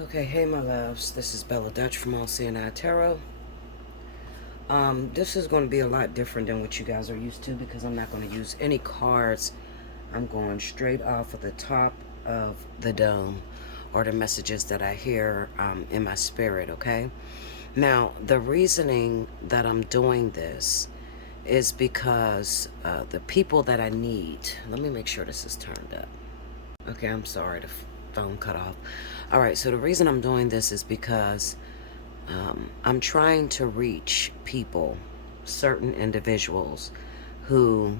Okay, hey my loves, this is Bella Dutch from Allseeingeyetarot. This is going to be a lot different than what you guys are used to because I'm not going to use any cards. I'm going straight off of the top of the dome or the messages that I hear in my spirit, okay? Now, the reasoning that I'm doing this is because the people that I need, let me make sure this is turned up. Okay, I'm sorry, the phone cut off. All right, so the reason I'm doing this is because I'm trying to reach people, certain individuals who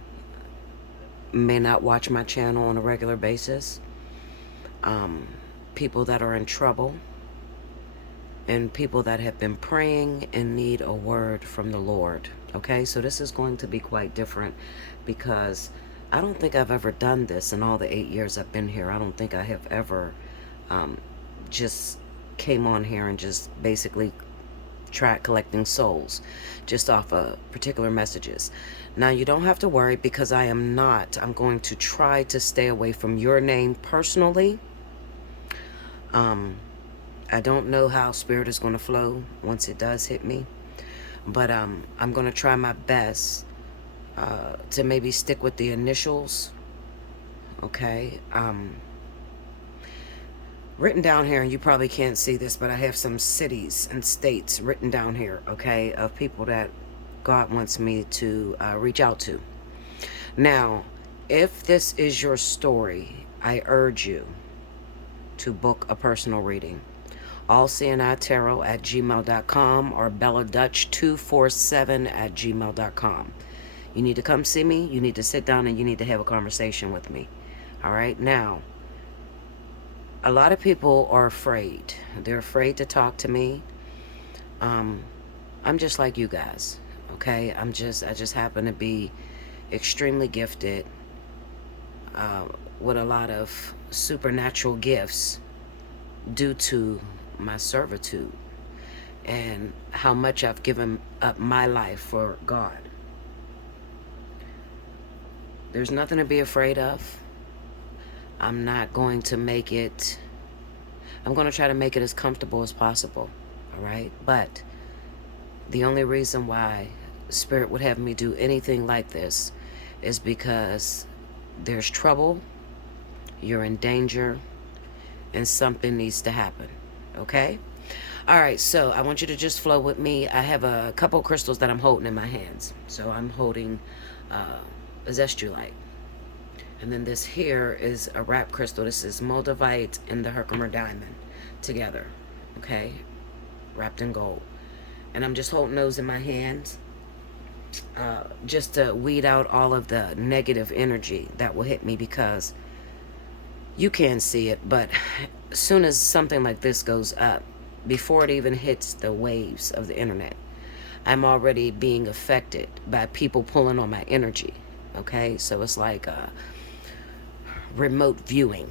may not watch my channel on a regular basis, people that are in trouble, and people that have been praying and need a word from the Lord. Okay, so this is going to be quite different because I don't think I've ever done this in all the 8 years I've been here. I don't think I have ever just came on here and just basically tried collecting souls just off of particular messages. Now, you don't have to worry because I'm going to try to stay away from your name personally. I don't know how spirit is going to flow once it does hit me, but I'm going to try my best to maybe stick with the initials. Okay. Written down here, and you probably can't see this, but I have some cities and states written down here, okay, of people that God wants me to reach out to. Now, if this is your story, I urge you to book a personal reading. Allseeingeyetarot@gmail.com or belladutch247@gmail.com. You need to come see me. You need to sit down and you need to have a conversation with me. All right. Now, a lot of people are afraid. They're afraid to talk to me. I'm just like you guys. Okay. I just happen to be extremely gifted with a lot of supernatural gifts due to my servitude and how much I've given up my life for God. There's nothing to be afraid of. I'm not going to make it, I'm going to try to make it as comfortable as possible, all right? But the only reason why Spirit would have me do anything like this is because there's trouble, you're in danger, and something needs to happen, okay? All right, so I want you to just flow with me. I have a couple crystals that I'm holding in my hands. So I'm holding a zestulite. And then this here is a wrap crystal. This is moldavite and the Herkimer diamond together, okay? Wrapped in gold. And I'm just holding those in my hands just to weed out all of the negative energy that will hit me, because you can't see it, but as soon as something like this goes up, before it even hits the waves of the internet, I'm already being affected by people pulling on my energy. Okay, so it's like remote viewing.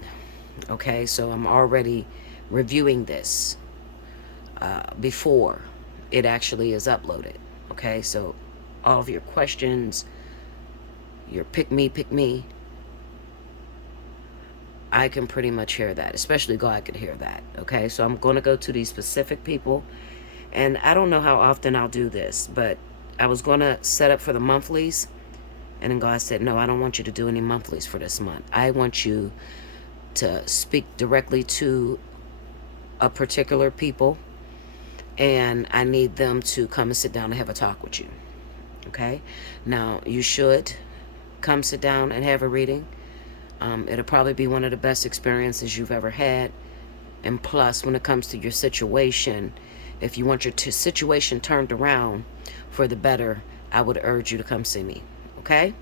Okay, so I'm already reviewing this before it actually is uploaded. Okay, so all of your questions, your pick me, I can pretty much hear that, especially God could hear that. Okay, so I'm going to go to these specific people, and I don't know how often I'll do this, but I was going to set up for the monthlies, and then God said, no, I don't want you to do any monthlies for this month. I want you to speak directly to a particular people, and I need them to come and sit down and have a talk with you. Okay, now you should come sit down and have a reading. It'll probably be one of the best experiences you've ever had. And plus, when it comes to your situation, if you want your situation turned around for the better, I would urge you to come see me. Okay?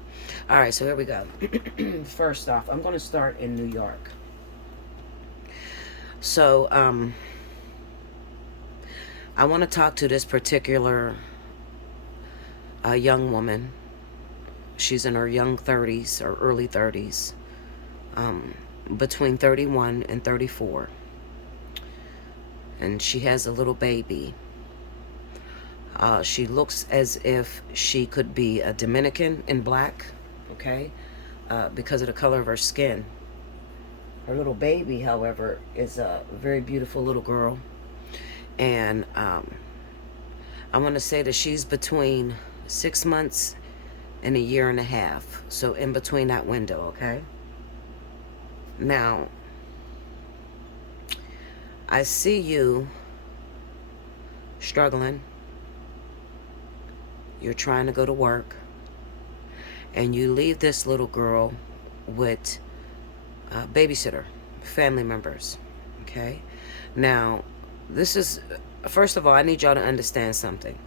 All right, so here we go. First off, I'm going to start in New York. So, I want to talk to this particular young woman. She's in her young 30s or early 30s. Between 31 and 34, and she has a little baby. She looks as if she could be a Dominican in black, okay, because of the color of her skin. Her little baby, however, is a very beautiful little girl. And I want to say that she's between 6 months and a year and a half. So in between that window, okay? Now, I see you struggling. You're trying to go to work. And you leave this little girl with a babysitter, family members, okay? Now, this is, first of all, I need y'all to understand something.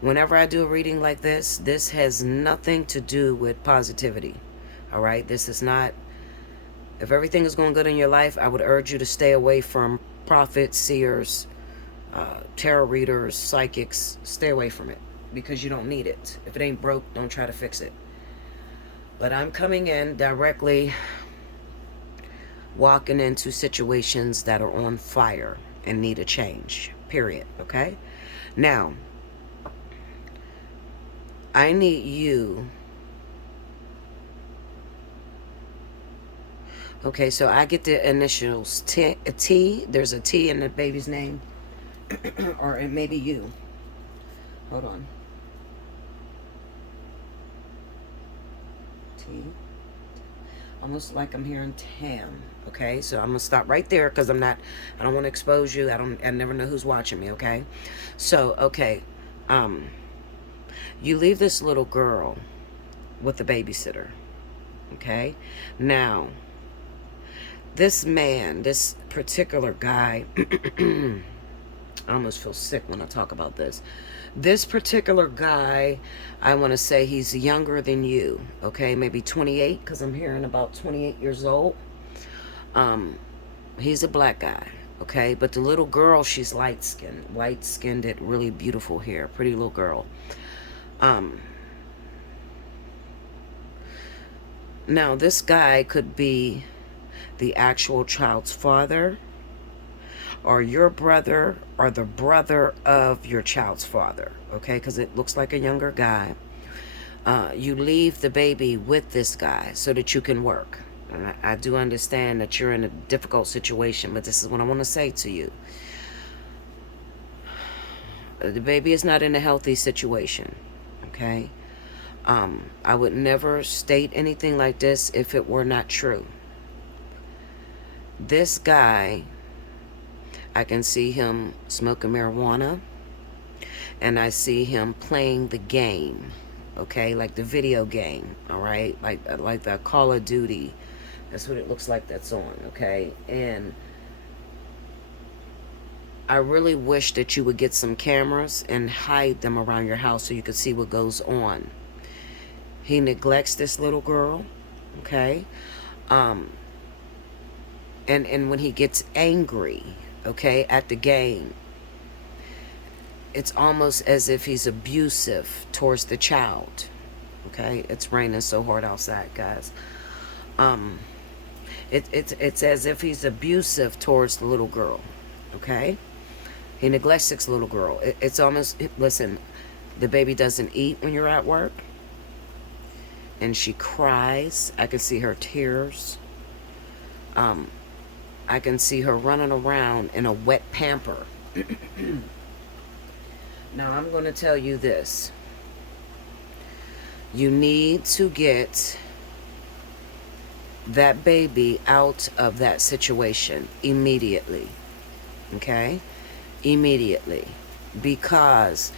Whenever I do a reading like this has nothing to do with positivity, all right? This is not, if everything is going good in your life, I would urge you to stay away from prophets, seers, tarot readers, psychics. Stay away from it because you don't need it. If it ain't broke, don't try to fix it. But I'm coming in directly, walking into situations that are on fire and need a change, period, okay? Now, I need you. Okay, so I get the initials T. There's a T in the baby's name. Or it may be you. Hold on. T. Almost like I'm hearing Tam. Okay, so I'm gonna stop right there because I don't want to expose you. I never know who's watching me, okay? So, okay. You leave this little girl with the babysitter. Okay? Now, this man, this particular guy, I almost feel sick when I talk about this. This particular guy, I want to say he's younger than you, okay? Maybe 28, because I'm hearing about 28 years old. He's a black guy, okay? But the little girl, she's light-skinned, really beautiful hair, pretty little girl. Now, this guy could be the actual child's father, or your brother, or the brother of your child's father, okay? Because it looks like a younger guy. You leave the baby with this guy so that you can work. And I do understand that you're in a difficult situation, but this is what I want to say to you. The baby is not in a healthy situation, okay? I would never state anything like this if it were not true. This guy, I can see him smoking marijuana, and I see him playing the game, okay, like the video game, all right, like the Call of Duty. That's what it looks like that's on, okay? And I really wish that you would get some cameras and hide them around your house so you could see what goes on. He neglects this little girl, okay? And when he gets angry, okay, at the game, it's almost as if he's abusive towards the child, okay? It's raining so hard outside, guys. It's as if he's abusive towards the little girl, okay? He neglects this little girl. It's almost, listen, the baby doesn't eat when you're at work, and she cries. I can see her tears. I can see her running around in a wet pamper. Now, I'm going to tell you this. You need to get that baby out of that situation immediately. Okay? Immediately. Because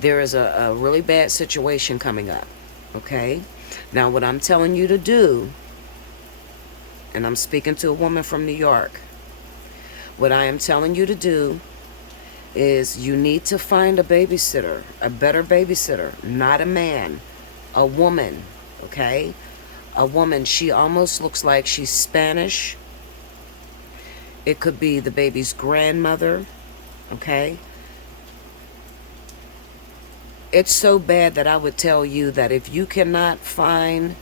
there is a really bad situation coming up. Okay? Now, what I'm telling you to do, and I'm speaking to a woman from New York, what I am telling you to do is you need to find a babysitter, a better babysitter, not a man, a woman, okay? A woman. She almost looks like she's Spanish. It could be the baby's grandmother, okay? It's so bad that I would tell you that if you cannot find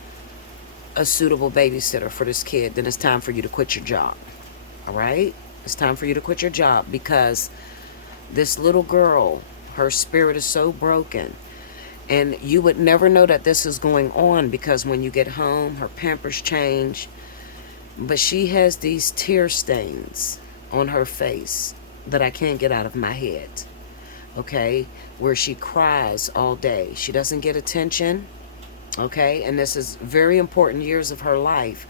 a suitable babysitter for this kid, then it's time for you to quit your job, all right? It's time for you to quit your job, because this little girl, her spirit is so broken. And you would never know that this is going on, because when you get home, her pampers change. But she has these tear stains on her face that I can't get out of my head. Okay? Where she cries all day. She doesn't get attention. Okay? And this is very important years of her life.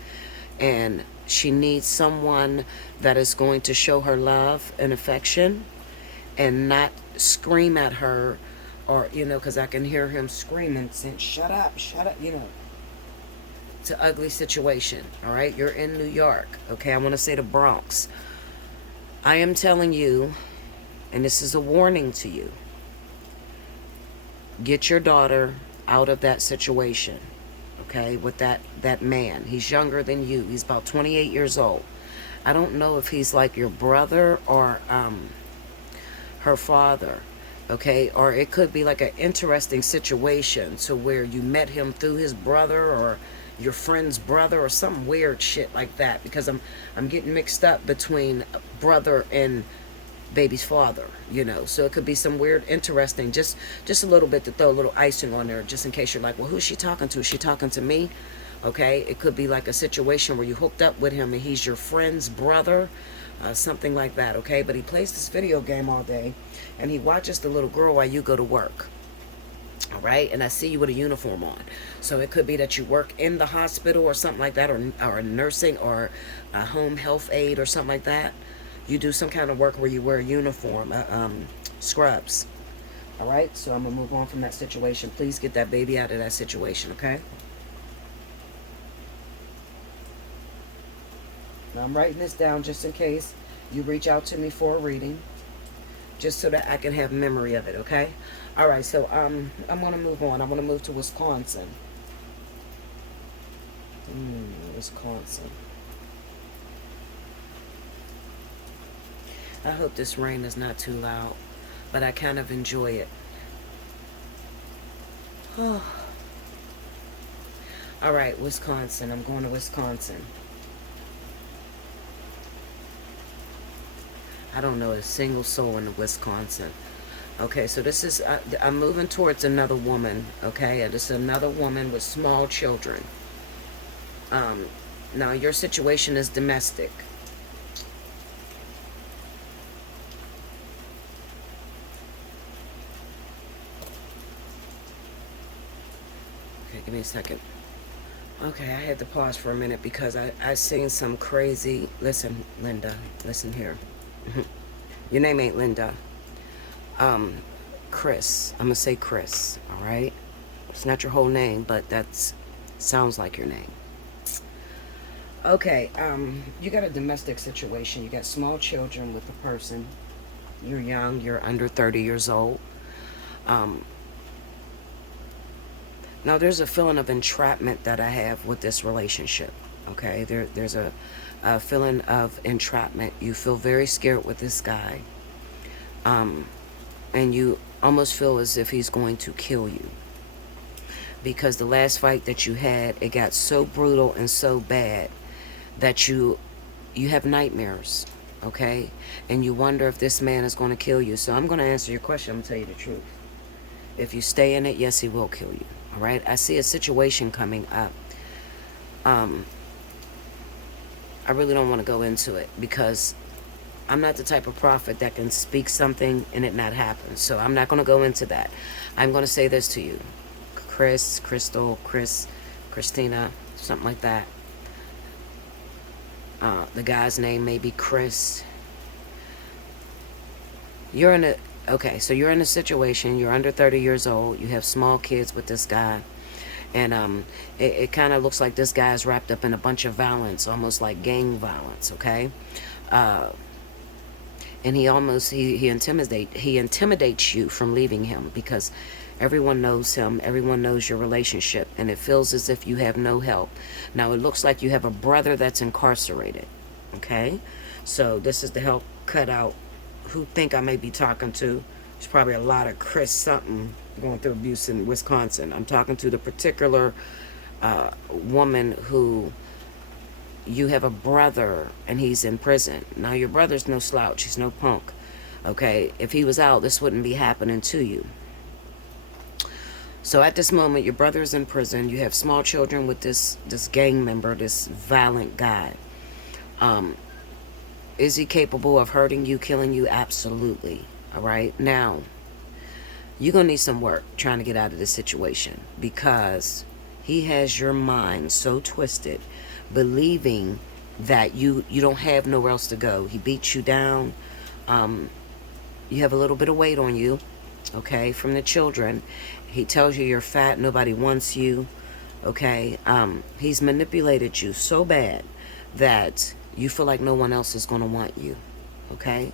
And she needs someone that is going to show her love and affection and not scream at her, or, because I can hear him screaming, saying, shut up, It's an ugly situation, all right? You're in New York, okay? I want to say the Bronx. I am telling you, and this is a warning to you, get your daughter out of that situation, okay, with that man. He's younger than you. He's about 28 years old. I don't know if he's like your brother or her father, okay? Or it could be like an interesting situation to where you met him through his brother or your friend's brother or some weird shit like that, because I'm getting mixed up between brother and baby's father, so it could be some weird interesting, just a little bit to throw a little icing on there, just in case you're like, well, who's she talking to? Is she talking to me? Okay, it could be like a situation where you hooked up with him and he's your friend's brother, something like that. Okay, but he plays this video game all day and he watches the little girl while you go to work. All right, and I see you with a uniform on, so it could be that you work in the hospital or something like that, or nursing, or a home health aide or something like that. You do some kind of work where you wear a uniform, scrubs. All right, so I'm gonna move on from that situation. Please get that baby out of that situation, okay? Now I'm writing this down just in case you reach out to me for a reading, just so that I can have memory of it, okay? All right, so I'm going to move on. I want to move to Wisconsin. Wisconsin. I hope this rain is not too loud, but I kind of enjoy it. Oh. All right, Wisconsin. I'm going to Wisconsin. I don't know a single soul in Wisconsin. Okay, so this is, I'm moving towards another woman, okay? And this is another woman with small children. Now, your situation is domestic. Okay, give me a second. Okay, I had to pause for a minute because I seen some crazy, listen, Linda, listen here. Your name ain't Linda. Chris. I'm gonna say Chris, all right? It's not your whole name, but that's sounds like your name. Okay, you got a domestic situation. You got small children with the person. You're young, you're under 30 years old. Now there's a feeling of entrapment that I have with this relationship. Okay, there's a feeling of entrapment. You feel very scared with this guy. And you almost feel as if he's going to kill you, because the last fight that you had, it got so brutal and so bad that you have nightmares, okay? And you wonder if this man is going to kill you. So I'm going to answer your question. I'm going to tell you the truth. If you stay in it, yes, he will kill you, all right? I see a situation coming up. I really don't want to go into it because I'm not the type of prophet that can speak something and it not happen. So I'm not going to go into that. I'm going to say this to you. Chris, Crystal, Chris, Christina, something like that. The guy's name may be Chris. You're in a, okay, so you're in a situation. You're under 30 years old. You have small kids with this guy. And it kind of looks like this guy is wrapped up in a bunch of violence, almost like gang violence, okay? And he intimidates you from leaving him, because everyone knows him, everyone knows your relationship, and it feels as if you have no help. Now it looks like you have a brother that's incarcerated, okay? So this is the help cut out who think I may be talking to. There's probably a lot of Chris something going through abuse in Wisconsin. I'm talking to the particular woman who, you have a brother and he's in prison. Now your brother's no slouch, he's no punk, okay? If he was out, this wouldn't be happening to you. So at this moment, your brother's in prison. You have small children with this gang member, this violent guy. Is he capable of hurting you, killing you? Absolutely. All right. Now, you're going to need some work trying to get out of this situation, because he has your mind so twisted, believing that you don't have nowhere else to go. He beats you down. You have a little bit of weight on you, okay, from the children. He tells you you're fat, nobody wants you, okay. He's manipulated you so bad that you feel like no one else is going to want you, okay.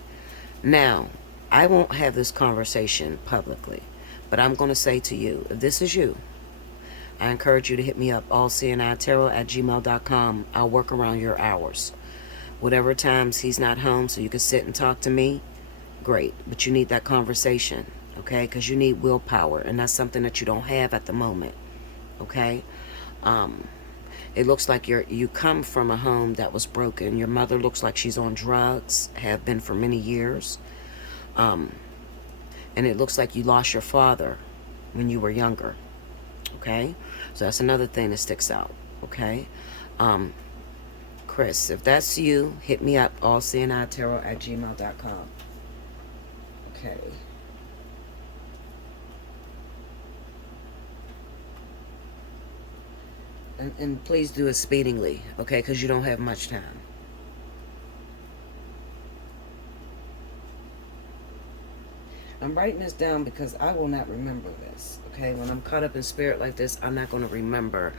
Now, I won't have this conversation publicly, but I'm going to say to you, if this is you, I encourage you to hit me up, allseeingeyetarot@gmail.com. I'll work around your hours. Whatever times he's not home so you can sit and talk to me, great. But you need that conversation, okay? Because you need willpower, and that's something that you don't have at the moment, okay? It looks like you come from a home that was broken. Your mother looks like she's on drugs, have been for many years. And it looks like you lost your father when you were younger, okay? So that's another thing that sticks out, okay? Chris, if that's you, hit me up, allseeingeyetarot@gmail.com. Okay. And please do it speedily, okay? Because you don't have much time. I'm writing this down because I will not remember this, okay? When I'm caught up in spirit like this, I'm not going to remember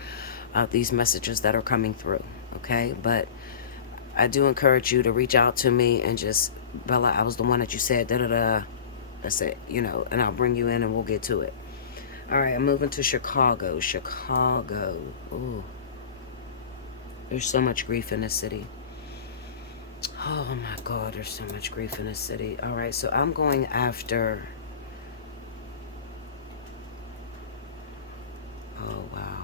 these messages that are coming through, okay? But I do encourage you to reach out to me and just, Bella, I was the one that you said, da-da-da. That's it, you know, and I'll bring you in and we'll get to it. All right, I'm moving to Chicago. Chicago. Ooh. There's so much grief in this city. Oh my God, there's so much grief in this city. All right, so I'm going after... Oh, wow.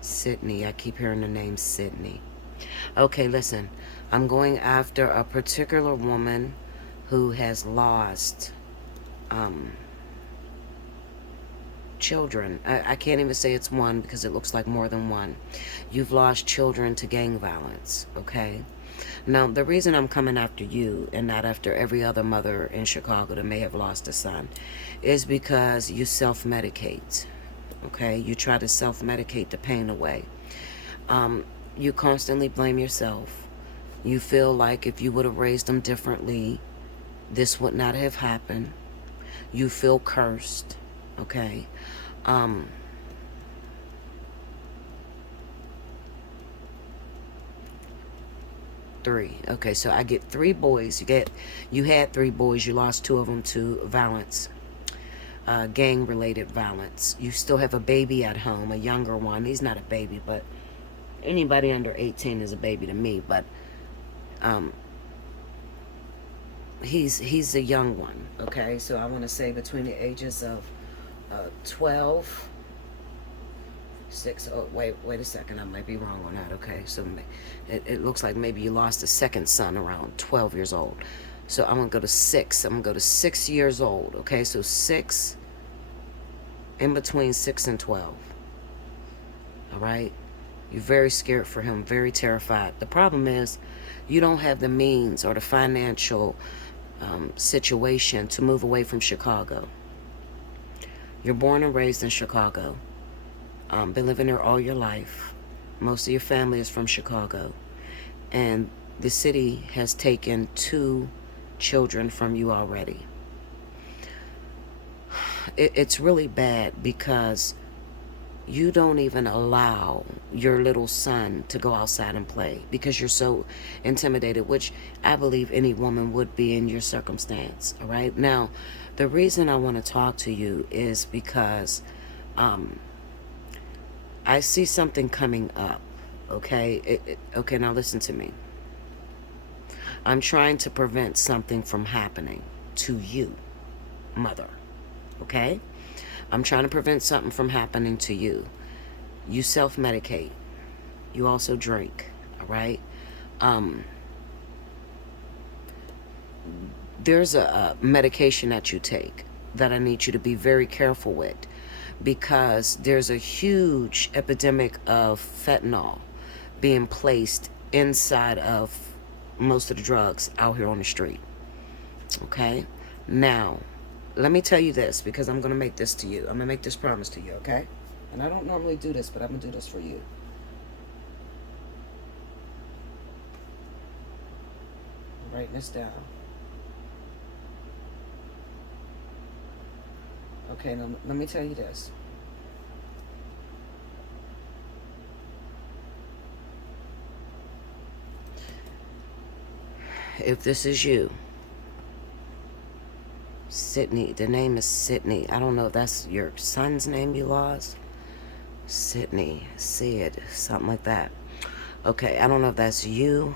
Sydney. I keep hearing the name Sydney. Okay, listen. I'm going after a particular woman who has lost children. I can't even say it's one because it looks like more than one. You've lost children to gang violence, okay? Now, the reason I'm coming after you and not after every other mother in Chicago that may have lost a son is because you self-medicate, okay? You try to self-medicate the pain away. You constantly blame yourself. You feel like if you would have raised them differently, this would not have happened. You feel cursed, okay? 3. Okay, so I get 3 boys. You had 3 boys. You lost 2 of them to violence, gang-related violence. You still have a baby at home, a younger one. He's not a baby, but anybody under 18 is a baby to me. But he's a young one. Okay, so I want to say between the ages of 12. 6. Oh, wait a second. I might be wrong on that. Okay, so it looks like maybe you lost a second son around 12 years old. So I'm gonna go to 6. I'm gonna go to 6 years old. Okay, so 6, in between 6 and 12. All right, you're very scared for him, very terrified. The problem is you don't have the means or the financial situation to move away from Chicago. You're born and raised in Chicago. Been living there all your life. Most of your family is from Chicago. And the city has taken 2 children from you already. It's really bad because you don't even allow your little son to go outside and play because you're so intimidated, which I believe any woman would be in your circumstance. All right. Now, the reason I want to talk to you is because I see something coming up, okay? Okay, now listen to me. I'm trying to prevent something from happening to you, mother, okay? I'm trying to prevent something from happening to you. You self-medicate. You also drink, all right? There's a medication that you take that I need you to be very careful with, because there's a huge epidemic of fentanyl being placed inside of most of the drugs out here on the street. Okay? Now, let me tell you this, because I'm going to make this to you. I'm going to make this promise to you, okay? And I don't normally do this, but I'm going to do this for you. I'm writing this down. Okay, now let me tell you this. If this is you, Sydney, the name is Sydney. I don't know if that's your son's name you lost. Sydney, Sid, something like that. Okay, I don't know if that's you.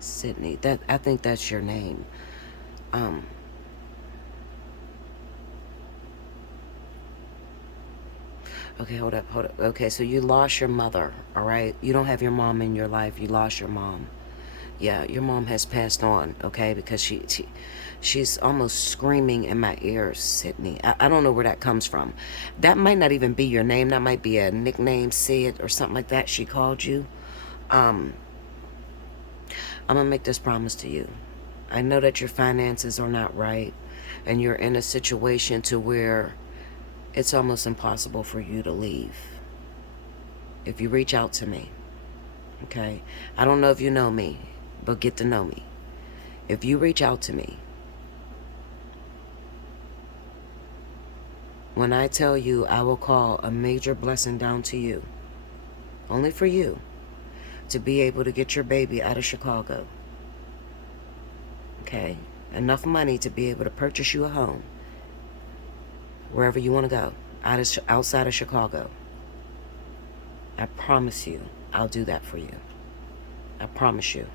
Sydney, that, I think that's your name. Okay, hold up. Okay, so you lost your mother, all right? You don't have your mom in your life. You lost your mom. Yeah, your mom has passed on, okay? Because she's almost screaming in my ears, Sydney. I don't know where that comes from. That might not even be your name. That might be a nickname, Sid, or something like that she called you. I'm going to make this promise to you. I know that your finances are not right, and you're in a situation to where it's almost impossible for you to leave. If you reach out to me, okay? I don't know if you know me, but get to know me. If you reach out to me, when I tell you I will call a major blessing down to you, only for you, to be able to get your baby out of Chicago, okay? Enough money to be able to purchase you a home wherever you want to go, outside of Chicago. I promise you, I'll do that for you. I promise you.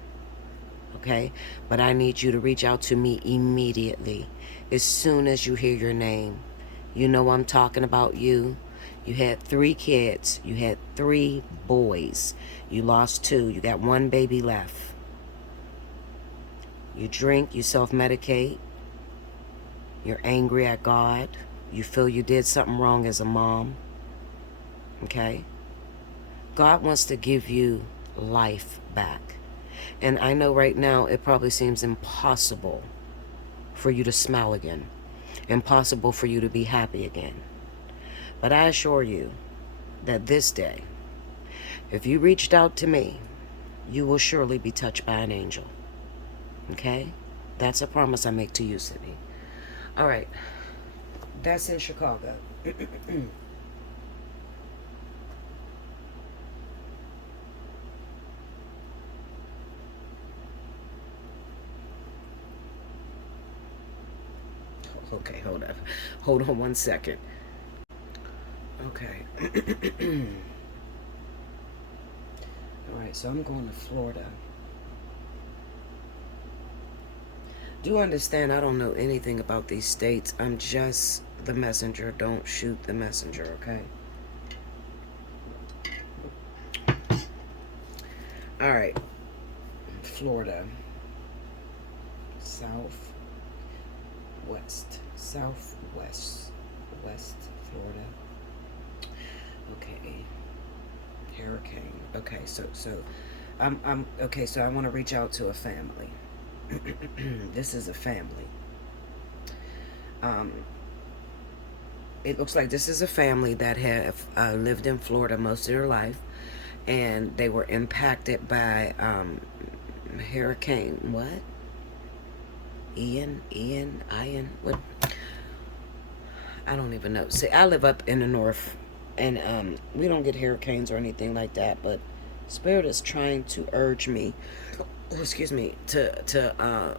Okay? But I need you to reach out to me immediately. As soon as you hear your name. You know I'm talking about you. You had 3 kids. You had 3 boys. You lost 2. You got 1 baby left. You drink, you self-medicate. You're angry at God. You feel you did something wrong as a mom. Okay? God wants to give you life back. And I know right now it probably seems impossible for you to smile again. Impossible for you to be happy again. But I assure you that this day, if you reached out to me, you will surely be touched by an angel. Okay? That's a promise I make to you, Sydney. All right. That's in Chicago. Okay, hold up. Hold on 1 second. Okay. All right, so I'm going to Florida. Do understand I don't know anything about these states. I'm just the messenger. Don't shoot the messenger, okay? All right. Florida. Southwest. West Florida. Okay. Hurricane. Okay, so I'm okay, so I want to reach out to a family. This is a family. It looks like this is a family that have lived in Florida most of their life, and they were impacted by Hurricane what? Ian, what? I don't even know. See, I live up in the north, and we don't get hurricanes or anything like that, but Spirit is trying to urge me, excuse me, to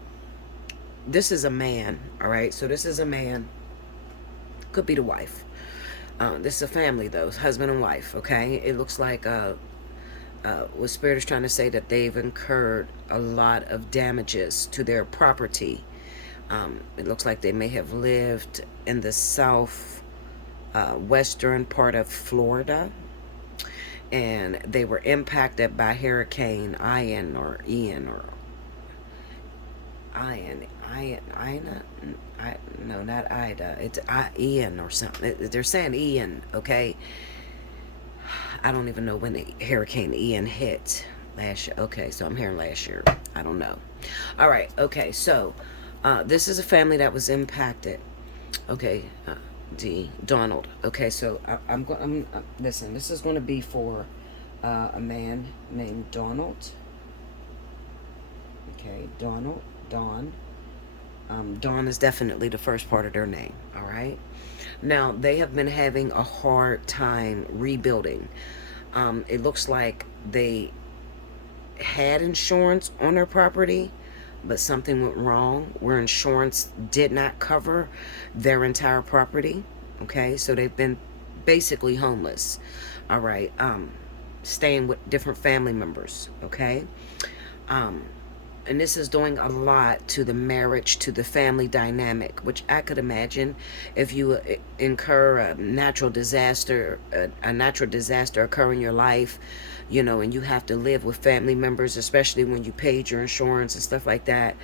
this is a man, all right? So this is a man, could be the wife. This is a family, though, husband and wife, okay? It looks like what Spirit is trying to say, that they've incurred a lot of damages to their property. It looks like they may have lived in the south western part of Florida, and they were impacted by Hurricane Ian. no, not Ida. It's Ian or something. They're saying Ian, okay? I don't even know when the Hurricane Ian hit last year. Okay, so I'm hearing last year. I don't know. All right, okay, so this is a family that was impacted. Okay, Donald. Okay, so I'm going. Listen, this is going to be for a man named Donald. Okay, Donald, Don. Dawn is definitely the first part of their name. All right. Now they have been having a hard time rebuilding. It looks like they had insurance on their property, but something went wrong where insurance did not cover their entire property. Okay, so they've been basically homeless. All right. Staying with different family members. Okay. Um, and this is doing a lot to the marriage, to the family dynamic, which I could imagine if you incur a natural disaster occur in your life, and you have to live with family members, especially when you paid your insurance and stuff like that.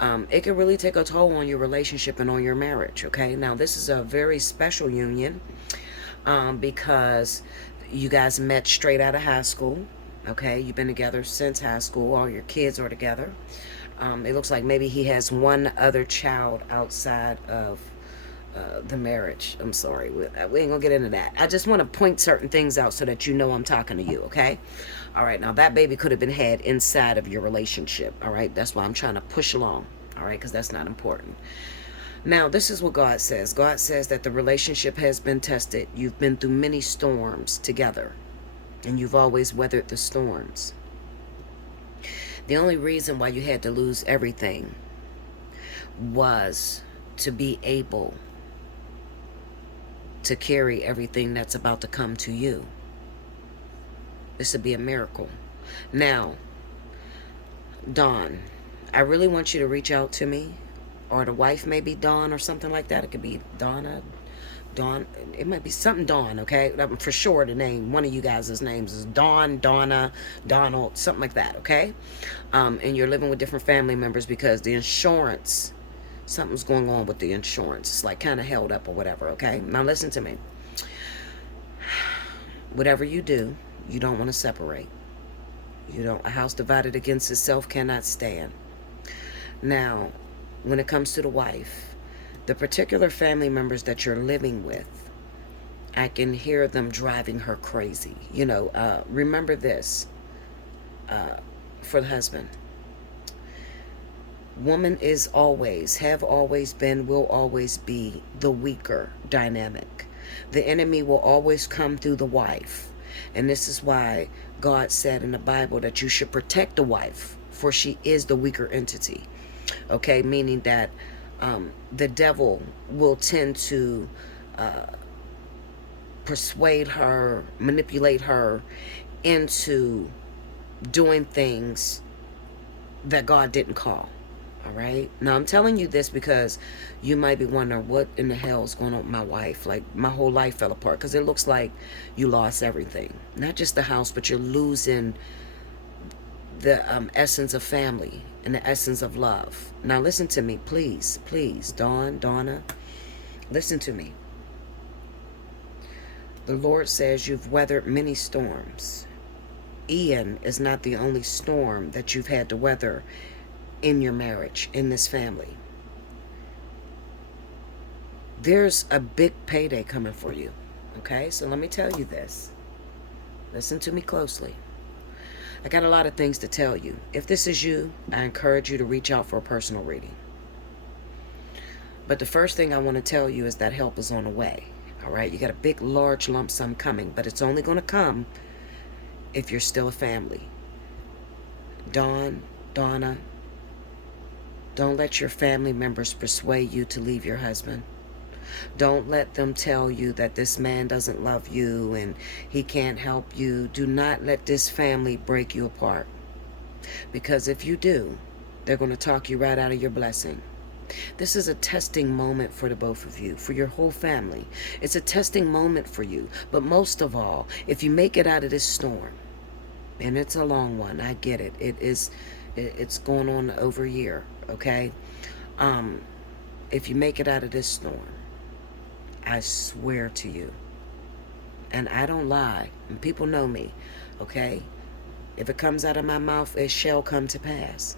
It can really take a toll on your relationship and on your marriage. Okay, now this is a very special union, because you guys met straight out of high school. Okay, you've been together since high school. All your kids are together. It looks like maybe he has one other child outside of the marriage. I'm sorry, we ain't gonna get into that. I just want to point certain things out so that you know I'm talking to you. Okay, all right. Now that baby could have been had inside of your relationship. All right, that's why I'm trying to push along. All right, because that's not important. Now, this is what God says. God says that the relationship has been tested. You've been through many storms together, and you've always weathered the storms. The only reason why you had to lose everything was to be able to carry everything that's about to come to you. This would be a miracle. Now, Dawn, I really want you to reach out to me, or the wife may be Dawn or something like that. It could be Donna, Dawn. It might be something Dawn, okay? For sure, the name, one of you guys' names is Dawn, Donna, Donald, something like that, okay? And you're living with different family members because the insurance, something's going on with the insurance. It's like kind of held up or whatever, okay? Now listen to me. Whatever you do, you don't want to separate. A house divided against itself cannot stand. Now, when it comes to the wife, the particular family members that you're living with, I can hear them driving her crazy. Remember this, for the husband. Woman is always, have always been, will always be the weaker dynamic. The enemy will always come through the wife. And this is why God said in the Bible that you should protect the wife, for she is the weaker entity. Okay, meaning that the devil will tend to persuade her, manipulate her into doing things that God didn't call. All right. Now I'm telling you this because you might be wondering what in the hell is going on with my wife. Like my whole life fell apart because it looks like you lost everything. Not just the house, but you're losing the essence of family and the essence of love. Now listen to me, please, Donna, listen to me. The Lord says you've weathered many storms. Ian is not the only storm that you've had to weather in your marriage, in this family. There's a big payday coming for you. Okay, so let me tell you this. Listen to me closely. I got a lot of things to tell you. If this is you, I encourage you to reach out for a personal reading. But the first thing I want to tell you is that help is on the way. All right, you got a big, large lump sum coming, but it's only going to come if you're still a family. Donna, don't let your family members persuade you to leave your husband. Don't let them tell you that this man doesn't love you and he can't help you. Do not let this family break you apart. Because if you do, they're going to talk you right out of your blessing. This is a testing moment for the both of you, for your whole family. It's a testing moment for you. But most of all, if you make it out of this storm, and it's a long one, I get it. It's going on over a year, okay? If you make it out of this storm, I swear to you, and I don't lie, and people know me, okay? If it comes out of my mouth, it shall come to pass.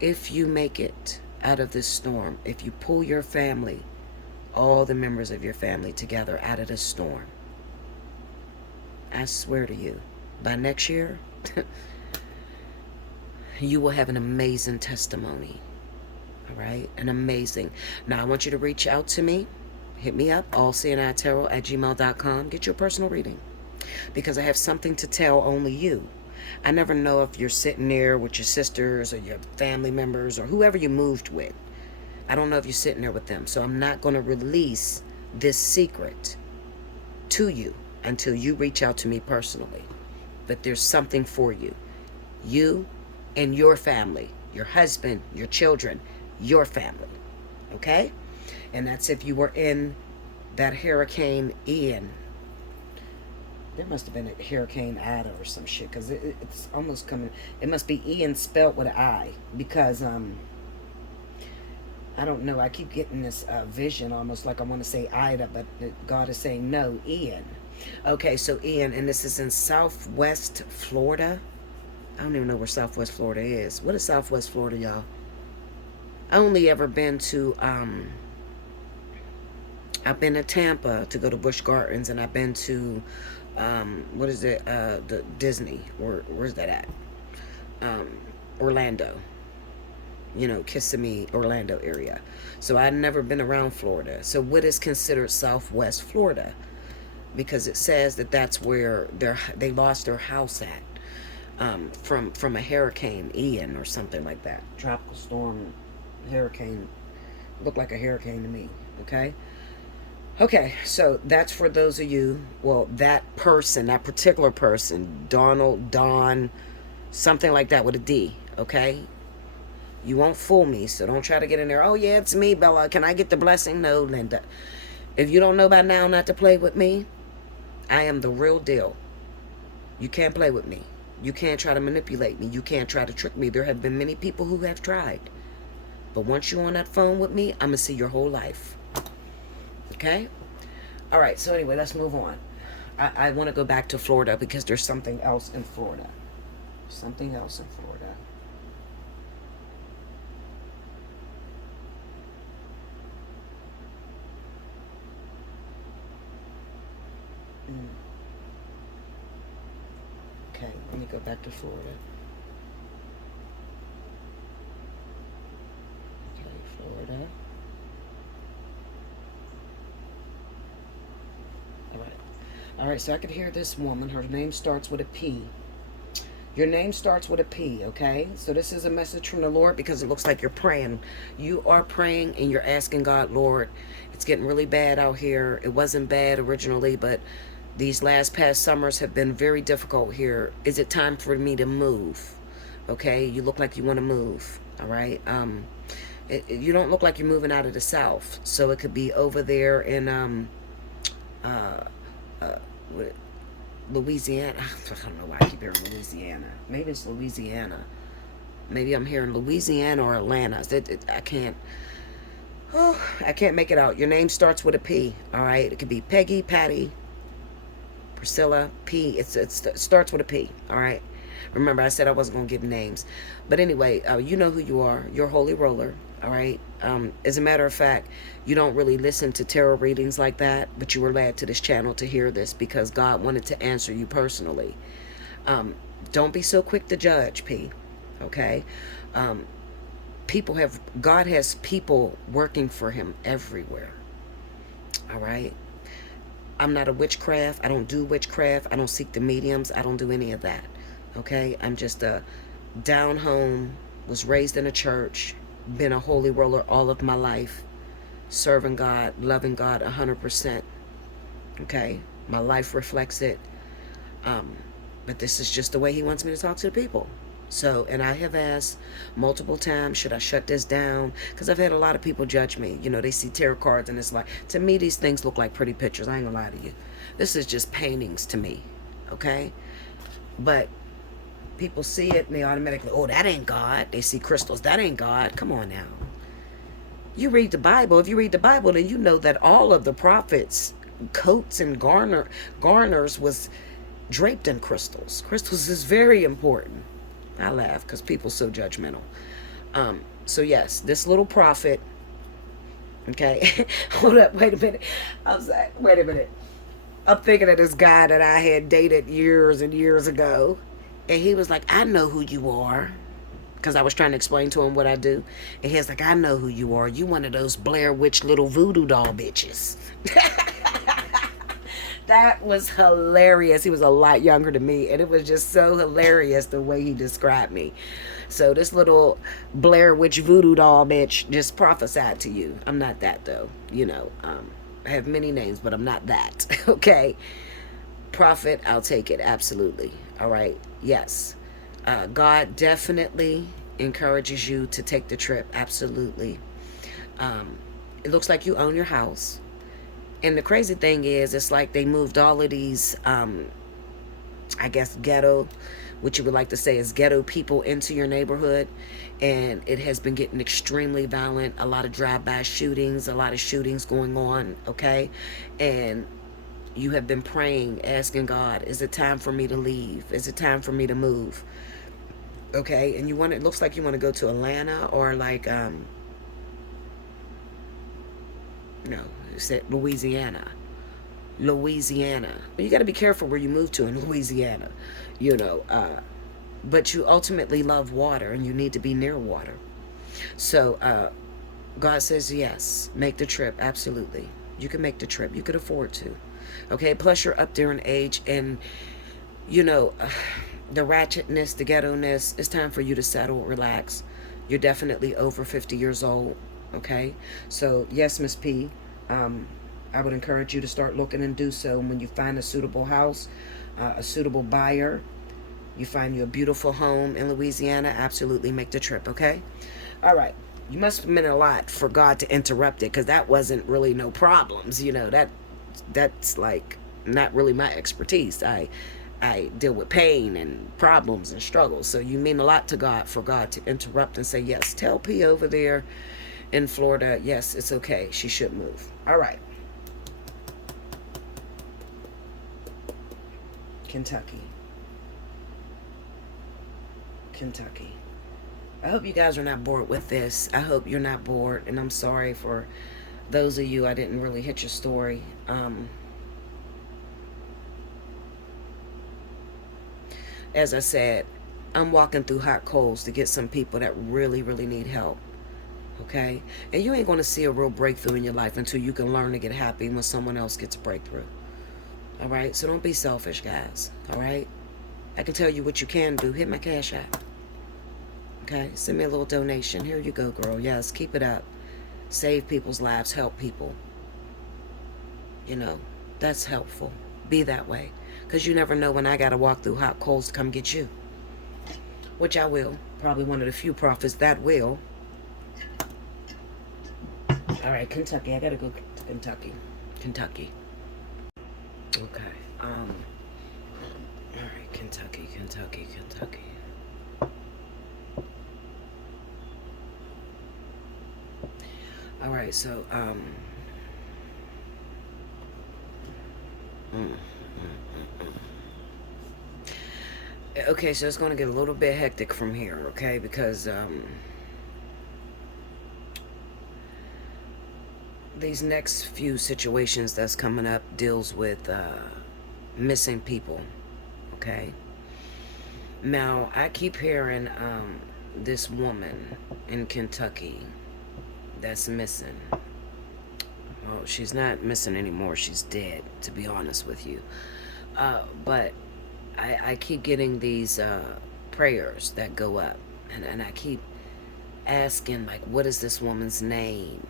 If you make it out of this storm, if you pull your family, all the members of your family together out of this storm, I swear to you, by next year, you will have an amazing testimony. All right? An amazing. Now, I want you to reach out to me. Hit me up, allseeingeyetarot@gmail.com. Get your personal reading. Because I have something to tell only you. I never know if you're sitting there with your sisters or your family members or whoever you moved with. I don't know if you're sitting there with them. So I'm not going to release this secret to you until you reach out to me personally. But there's something for you. You and your family, your husband, your children, your family. Okay? And that's if you were in that Hurricane Ian. There must have been a Hurricane Ida or some shit, because it's almost coming. It must be Ian spelt with an I, because I don't know. I keep getting this vision, almost like I want to say Ida, but God is saying no, Ian. Okay, so Ian, and this is in Southwest Florida. I don't even know where Southwest Florida is. What is Southwest Florida, y'all? I only ever been to I've been to Tampa to go to Busch Gardens, and I've been to what is it? The Disney. Where's that at? Orlando. You know, Kissimmee, Orlando area. So I've never been around Florida. So what is considered Southwest Florida? Because it says that that's where they lost their house at from a Hurricane Ian or something like that. Tropical storm, hurricane. Looked like a hurricane to me. Okay. Okay, so that's for those of you, well, that person, that particular person, Donald, Don, something like that with a D, okay? You won't fool me, so don't try to get in there. Oh, yeah, it's me, Bella. Can I get the blessing? No, Linda. If you don't know by now not to play with me, I am the real deal. You can't play with me. You can't try to manipulate me. You can't try to trick me. There have been many people who have tried. But once you're on that phone with me, I'm going to see your whole life. Okay? All right, so anyway, let's move on. I want to go back to Florida because there's something else in Florida. Something else in Florida. Okay, let me go back to Florida. Okay, Florida. All right, so I could hear this woman. Her name starts with a P. Your name starts with a P, okay? So this is a message from the Lord because it looks like you're praying. You are praying and you're asking God, Lord, it's getting really bad out here. It wasn't bad originally, but these past summers have been very difficult here. Is it time for me to move? Okay, you look like you want to move, all right? You don't look like you're moving out of the South, so it could be over there in Louisiana. I don't know why I keep hearing Louisiana. Maybe it's Louisiana. Maybe I'm hearing Louisiana or Atlanta. I can't. Oh, I can't make it out. Your name starts with a P. All right. It could be Peggy, Patty, Priscilla, P. It starts with a P. All right. Remember, I said I wasn't going to give names. But anyway, you know who you are. You're a holy roller. All right. As a matter of fact, you don't really listen to tarot readings like that, but you were led to this channel to hear this because God wanted to answer you personally. Don't be so quick to judge, P. Okay. God has people working for him everywhere. All right. I'm not a witchcraft. I don't do witchcraft. I don't seek the mediums. I don't do any of that. Okay. I'm just a down home, was raised in a church, been a holy roller all of my life, serving God, loving God 100%. Okay. My life reflects it. But this is just the way he wants me to talk to the people. So, and I have asked multiple times, should I shut this down? Because I've had a lot of people judge me. You know, they see tarot cards and it's like, to me, these things look like pretty pictures. I ain't gonna lie to you. This is just paintings to me. Okay. But people see it and they automatically, oh, that ain't God. They see crystals. That ain't God. Come on now. You read the Bible. If you read the Bible, then you know that all of the prophets' coats and garners was draped in crystals. Crystals is very important. I laugh because people so judgmental. So yes, this little prophet. Okay, hold up, wait a minute. I was like, wait a minute. I'm thinking of this guy that I had dated years and years ago, and he was like, "I know who you are," because I was trying to explain to him what I do, and he was like, "I know who you are. You one of those Blair Witch little voodoo doll bitches." That was hilarious. He was a lot younger than me, and it was just so hilarious the way he described me. So this little Blair Witch voodoo doll bitch just prophesied to you. I'm not that though. I have many names, but I'm not that. Okay. Prophet, I'll take it. Absolutely. All right. Yes. God definitely encourages you to take the trip. Absolutely. It looks like you own your house. And the crazy thing is, it's like they moved all of these, I guess, ghetto, which you would like to say is ghetto people into your neighborhood. And it has been getting extremely violent. A lot of drive-by shootings, a lot of shootings going on, okay? And you have been praying, asking God, is it time for me to leave? Is it time for me to move? Okay? And it looks like you want to go to Atlanta or like, no, you said Louisiana. Louisiana. You got to be careful where you move to in Louisiana, you know. But you ultimately love water and you need to be near water. So God says yes, make the trip. Absolutely. You can make the trip. You could afford to. Okay, plus you're up there in age and, you know, the ratchetness, the ghetto-ness, it's time for you to settle, relax. You're definitely over 50 years old. Okay, so yes, Miss P, I would encourage you to start looking and do so. When you find a suitable house, a suitable buyer, you find you a beautiful home in Louisiana, absolutely make the trip. Okay, all right. You must have meant a lot for God to interrupt it, because that wasn't really no problems. That's like not really my expertise. I deal with pain and problems and struggles. So you mean a lot to God for God to interrupt and say, yes, tell P over there in Florida, yes, it's okay. She should move. All right. Kentucky. Kentucky. I hope you guys are not bored with this. I hope you're not bored. And I'm sorry for those of you I didn't really hit your story. As I said, I'm walking through hot coals to get some people that really, really need help. Okay? And you ain't going to see a real breakthrough in your life until you can learn to get happy when someone else gets a breakthrough. All right? So don't be selfish, guys. All right? I can tell you what you can do. Hit my Cash App. Okay? Send me a little donation. Here you go, girl. Yes, keep it up. Save people's lives. Help people. That's helpful. Be that way. Because you never know when I got to walk through hot coals to come get you. Which I will. Probably one of the few prophets that will. All right, Kentucky. I got to go to Kentucky. Kentucky. Okay. All right, Kentucky. All right, so, okay, so it's going to get a little bit hectic from here, okay? Because, these next few situations that's coming up deals with, missing people, okay? Now, I keep hearing, this woman in Kentucky that's missing. Well, she's not missing anymore. She's dead, to be honest with you. But I keep getting these prayers that go up. And I keep asking, like, what is this woman's name?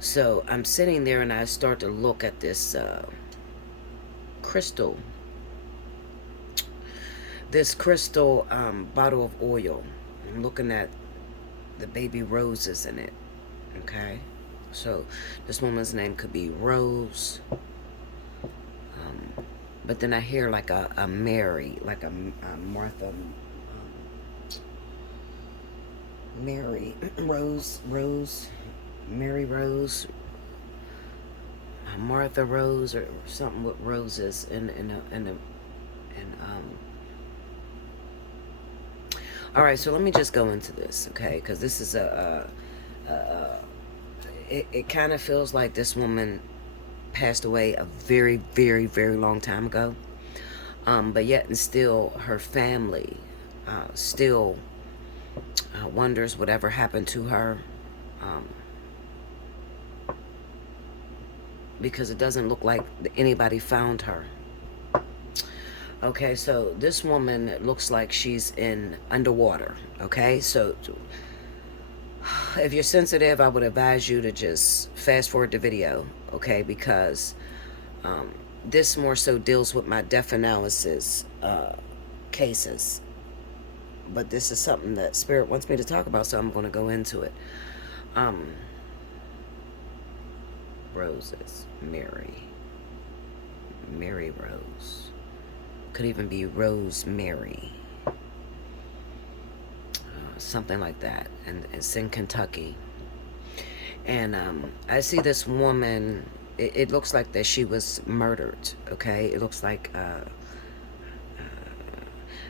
So I'm sitting there and I start to look at this crystal. This crystal bottle of oil. I'm looking at the baby roses in it. Okay? So this woman's name could be Rose. But then I hear like a Mary, like a Martha. Mary Rose, Mary Rose, Martha Rose, or something with roses all right, so let me just go into this, okay? Because this is it kind of feels like this woman passed away a very, very, very long time ago. But yet and still her family still wonders whatever happened to her, um, because it doesn't look like anybody found her. Okay, so this woman looks like she's in underwater. Okay, so if you're sensitive, I would advise you to just fast forward the video. Okay, because this more so deals with my death analysis cases, but this is something that Spirit wants me to talk about, so I'm going to go into it. Roses, Mary Rose, could even be Rosemary, something like that, and it's in Kentucky. And I see this woman. It looks like that she was murdered. Okay, it looks like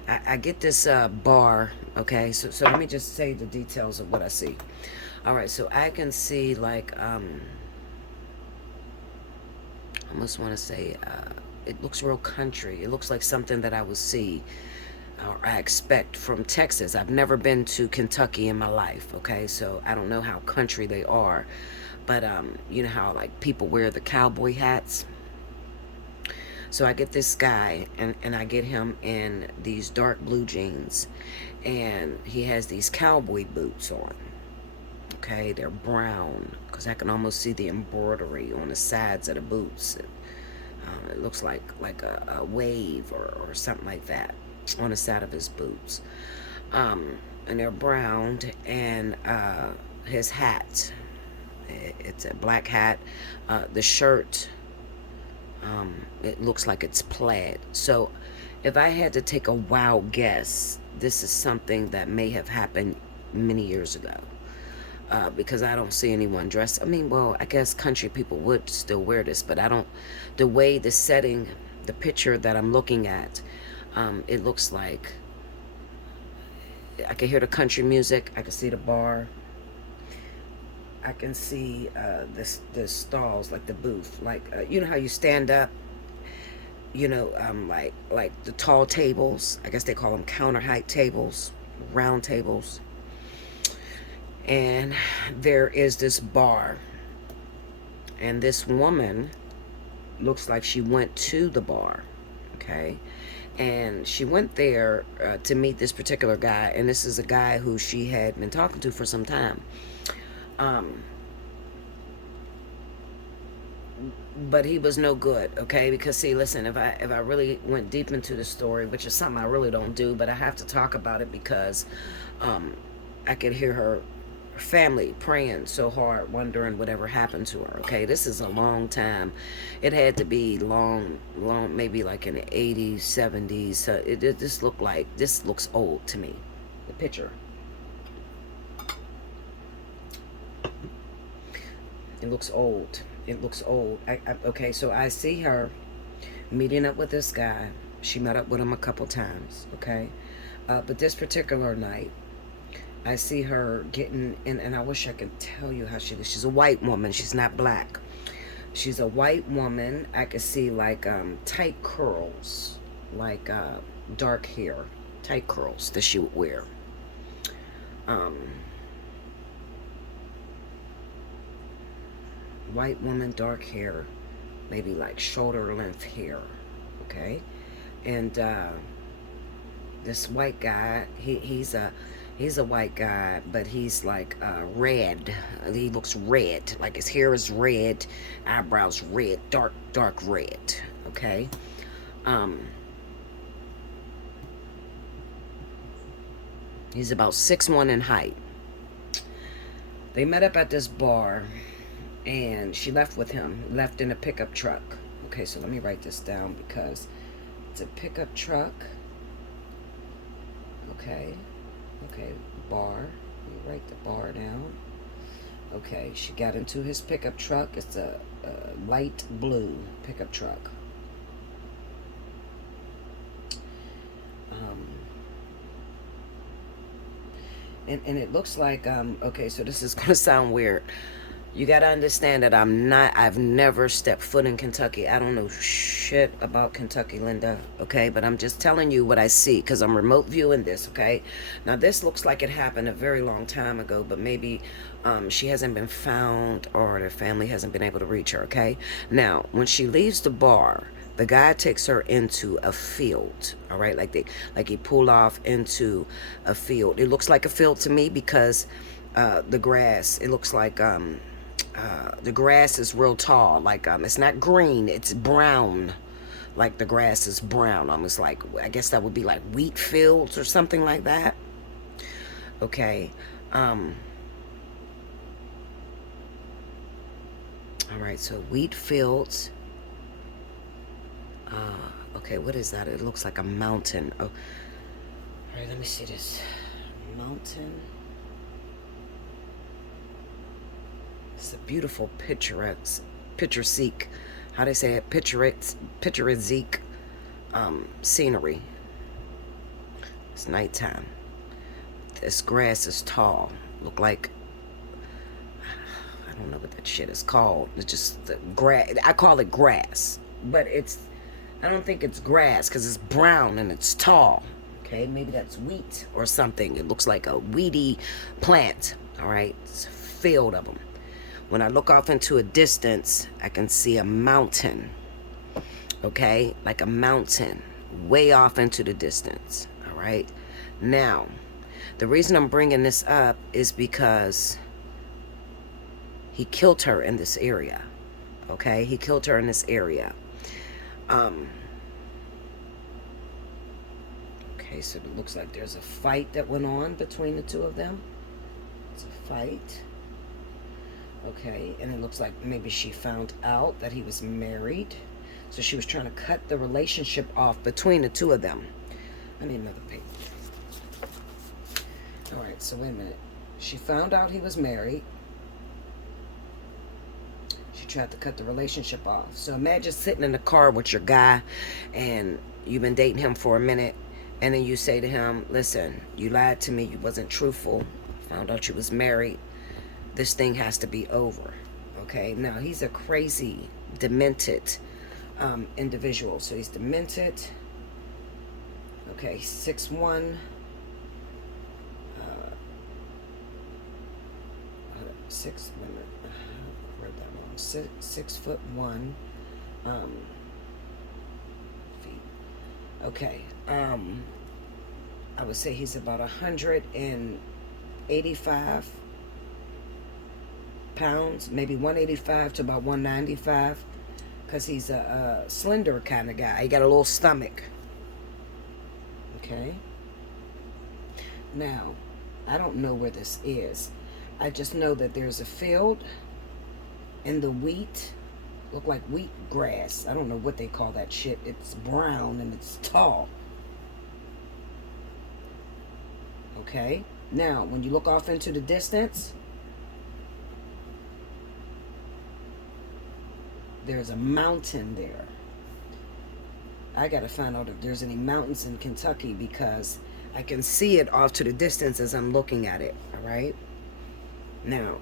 I get this bar. Okay, so let me just say the details of what I see. All right, so I can see like I almost want to say it looks real country. It looks like something that I would see or I expect from Texas. I've never been to Kentucky in my life, okay? So I don't know how country they are. But you know how like people wear the cowboy hats? So I get this guy and I get him in these dark blue jeans, and he has these cowboy boots on. Okay, they're brown because I can almost see the embroidery on the sides of the boots. It looks like a wave or something like that on the side of his boots. And they're brown, and his hat, it's a black hat. The shirt, it looks like it's plaid. So if I had to take a wild guess, this is something that may have happened many years ago. Because I don't see anyone dressed. I mean, well, I guess country people would still wear this, but I don't. The way the setting, the picture that I'm looking at, it looks like I can hear the country music. I can see the bar. I can see the stalls, like the booth, like you know how you stand up. You know, like the tall tables. I guess they call them counter height tables, round tables. And there is this bar, and this woman looks like she went to the bar, okay? And she went there to meet this particular guy, and this is a guy who she had been talking to for some time. But he was no good, okay? Because see, listen, if I really went deep into the story, which is something I really don't do, but I have to talk about it because I could hear her family praying so hard, wondering whatever happened to her. Okay, this is a long time. It had to be long, maybe like in the 80s, 70s. So this looks old to me. The picture. It looks old. It looks old. Okay, so I see her meeting up with this guy. She met up with him a couple times. Okay, but this particular night, I see her getting in, and I wish I could tell you how she's a white woman. She's not black. She's a white woman. I could see like tight curls, like dark hair, tight curls that she would wear. White woman, dark hair, maybe like shoulder length hair, okay? And this white guy, he's a white guy, but he's like red. He looks red, like his hair is red, eyebrows red, dark red, okay? He's about 6'1" in height. They met up at this bar, and she left with him, left in a pickup truck. Okay, so let me write this down because it's a pickup truck. Okay, bar, me write the bar down. Okay, she got into his pickup truck. It's a light blue pickup truck. And it looks like, okay, so this is going to sound weird. You got to understand that I've never stepped foot in Kentucky. I don't know shit about Kentucky, Linda, okay? But I'm just telling you what I see because I'm remote viewing this, okay? Now, this looks like it happened a very long time ago, but maybe she hasn't been found or the family hasn't been able to reach her, okay? Now, when she leaves the bar, the guy takes her into a field, all right? Like he pulled off into a field. It looks like a field to me because the grass, it looks like the grass is real tall. Like it's not green, it's brown. Like the grass is brown, almost like, I guess that would be like wheat fields or something like that. Okay. All right, so wheat fields. Okay, what is that? It looks like a mountain. Oh, all right, let me see this. Mountain. It's a beautiful picturesque, how they say it, picturesque scenery. It's nighttime. This grass is tall. Look like, I don't know what that shit is called. It's just the grass. I call it grass, but I don't think it's grass because it's brown and it's tall. Okay, maybe that's wheat or something. It looks like a weedy plant. All right, it's a field of them. When I look off into a distance, I can see a mountain. Okay, like a mountain way off into the distance. All right, now the reason I'm bringing this up is because he killed her in this area. Okay, he killed her in this area. Okay, so it looks like there's a fight that went on between the two of them. It's a fight. Okay, and it looks like maybe she found out that he was married. So she was trying to cut the relationship off between the two of them. I need another paper. All right, so wait a minute. She found out he was married. She tried to cut the relationship off. So imagine sitting in the car with your guy and you've been dating him for a minute. And then you say to him, listen, you lied to me. You wasn't truthful. Found out you was married. This thing has to be over. Okay, now he's a crazy, demented individual. So he's demented. Okay, 6'1". 6'1" feet. Okay, I would say he's about 185 pounds, maybe 185 to about 195, because he's a slender kind of guy. He got a little stomach. Okay. Now, I don't know where this is. I just know that there's a field and the wheat look like wheat grass. I don't know what they call that shit. It's brown and it's tall. Okay. Now, when you look off into the distance, there's a mountain there. I gotta find out if there's any mountains in Kentucky because I can see it off to the distance as I'm looking at it. All right. Now,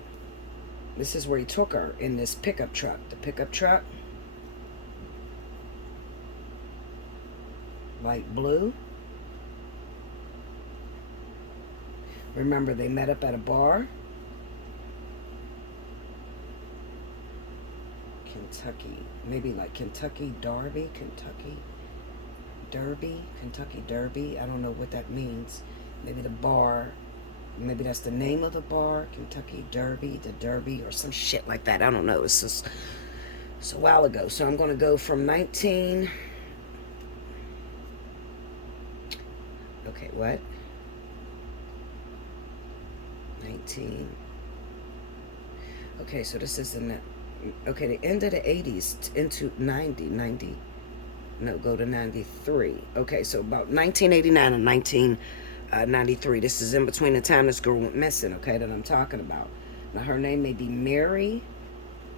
this is where he took her in this pickup truck. The pickup truck, light blue. Remember, they met up at a bar. Kentucky, maybe like Kentucky Derby, Kentucky Derby. I don't know what that means. Maybe the bar, maybe that's the name of the bar, Kentucky Derby, the Derby, or some shit like that. I don't know. It's just a while ago. So I'm going to go from 19. Okay, what? 19. Okay, so this is in the, okay, the end of the 80s into 90, no, go to 93. Okay, so about 1989 and 93. This is in between the time this girl went missing, okay, that I'm talking about. Now, her name may be Mary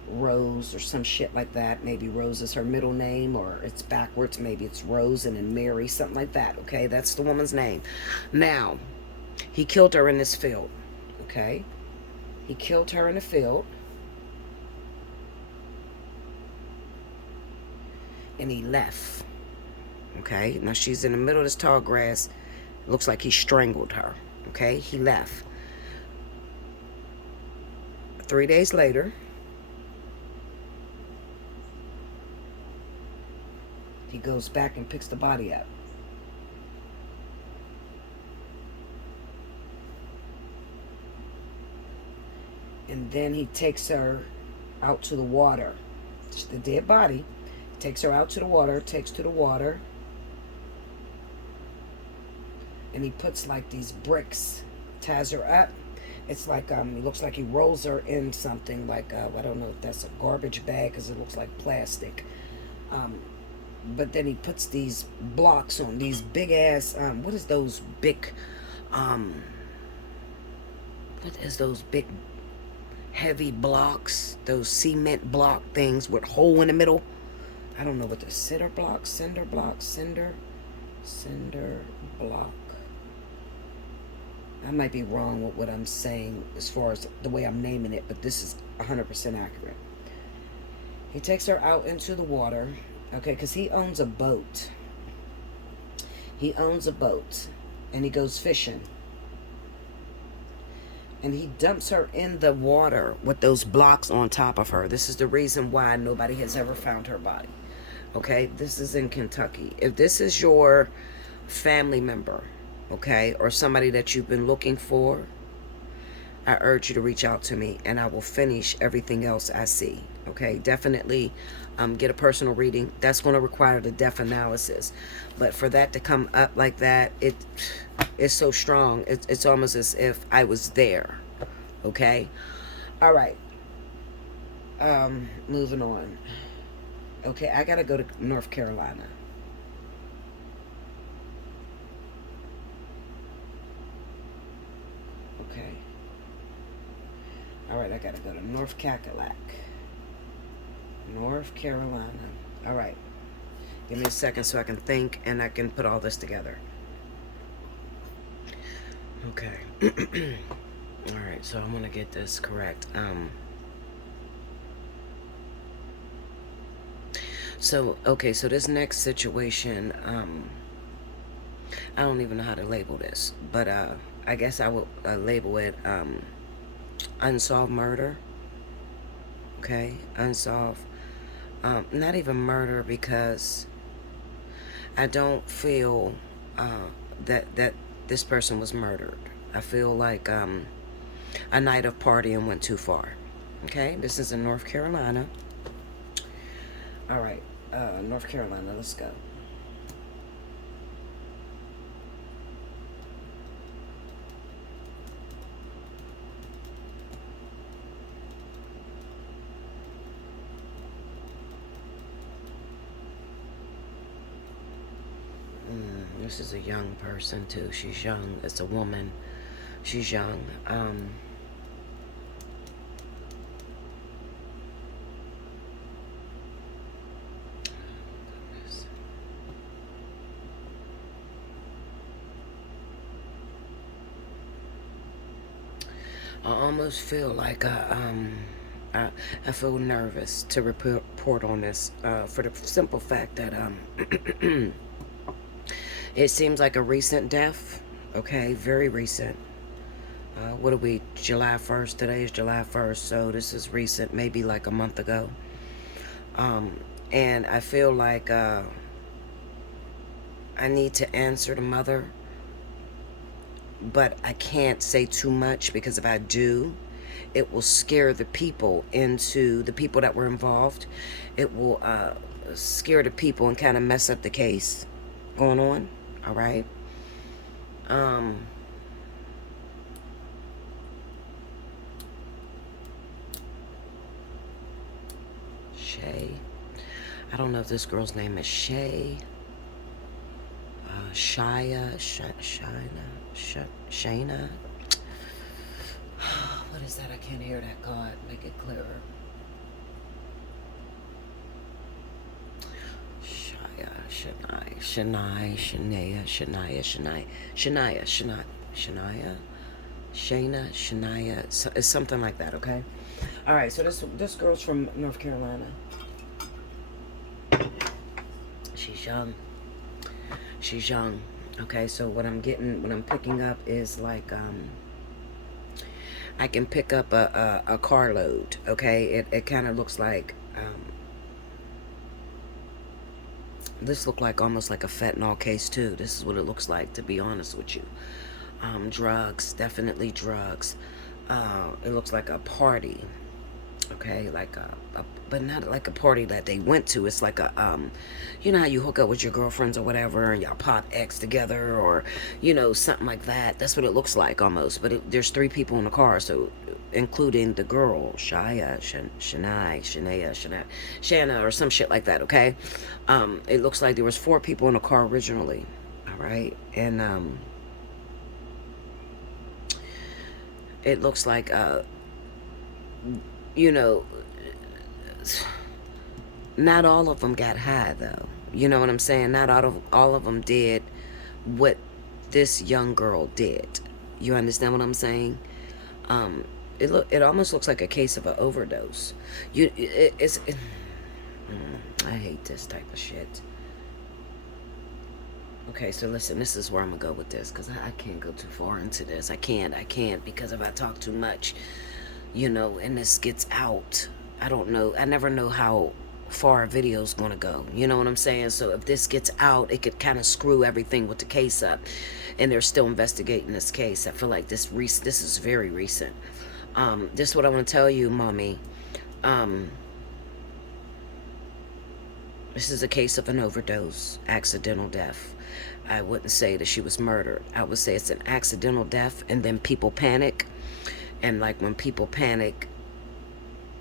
Rose or some shit like that. Maybe Rose is her middle name, or it's backwards. Maybe it's Rose and then Mary, something like that, okay? That's the woman's name. Now, he killed her in this field, okay? He killed her in the field. And he left, okay? Now, she's in the middle of this tall grass. Looks like he strangled her, okay? He left. 3 days later, he goes back and picks the body up. And then he takes her out to the water. It's the dead body. Takes her out to the water, takes to the water. And he puts like these bricks, ties her up. It's like, it looks like he rolls her in something like, I don't know if that's a garbage bag because it looks like plastic. But then he puts these blocks on, these big ass, what is those big heavy blocks, those cement block things with a hole in the middle? I don't know what the cinder block. I might be wrong with what I'm saying as far as the way I'm naming it, but this is 100% accurate. He takes her out into the water, okay, because he owns a boat. He owns a boat, and he goes fishing. And he dumps her in the water with those blocks on top of her. This is the reason why nobody has ever found her body. Okay, this is in Kentucky. If this is your family member, okay, or somebody that you've been looking for, I urge you to reach out to me and I will finish everything else I see. Okay, definitely get a personal reading. That's going to require the depth analysis. But for that to come up like that, it's so strong. It's almost as if I was there. Okay, all right. Moving on. Okay, I gotta go to North Carolina. Okay. All right, I gotta go to North Cackalack. North Carolina. All right. Give me a second so I can think and I can put all this together. Okay. All right, so I'm gonna get this correct. So, okay, so this next situation, I don't even know how to label this, but I guess I will label it unsolved murder. Okay, unsolved. Not even murder, because I don't feel that this person was murdered. I feel like a night of partying went too far. Okay, this is in North Carolina. All right, North Carolina, let's go. This is a young person too. She's young. It's a woman. She's young. I almost feel like I feel nervous to report on this for the simple fact that it seems like a recent death. Okay, very recent. What are we? July 1st. Today is July 1st, so this is recent, maybe like a month ago. And I feel like I need to answer the mother, but I can't say too much, because if I do, it will scare the people that were involved. It will scare the people and kind of mess up the case going on. All right. Shay. I don't know if this girl's name is Shay. Shayna. What is that? I can't hear that. God, make it clearer. Shania, Shania. So, it's something like that, okay? All right, so this girl's from North Carolina. She's young. She's young. Okay, so what I'm picking up is like, I can pick up a carload, okay? It kind of looks like, this looked like almost like a fentanyl case too. This is what it looks like, to be honest with you. Drugs, definitely drugs. It looks like a party, okay, like but not like a party that they went to. It's like a you know how you hook up with your girlfriends or whatever, and y'all pop X together, or you know, something like that. That's what it looks like almost. But there's 3 people in the car, so including the girl Shania, Shanna, or some shit like that. Okay, it looks like there was 4 people in the car originally. All right, and it looks like you know, not all of them got high though. You know what I'm saying? Not all of them did what this young girl did. You understand what I'm saying? It almost looks like a case of an overdose. I hate this type of shit. Okay, so listen, this is where I'm gonna go with this, because I can't go too far into this. I can't, because if I talk too much, you know, and this gets out, I don't know, I never know how far a video's gonna go, you know what I'm saying? So if this gets out, it could kind of screw everything with the case up, and they're still investigating this case. I feel like this is very recent. This is what I want to tell you, mommy. This is a case of an overdose, accidental death. I wouldn't say that she was murdered. I would say it's an accidental death, and then people panic. And like when people panic,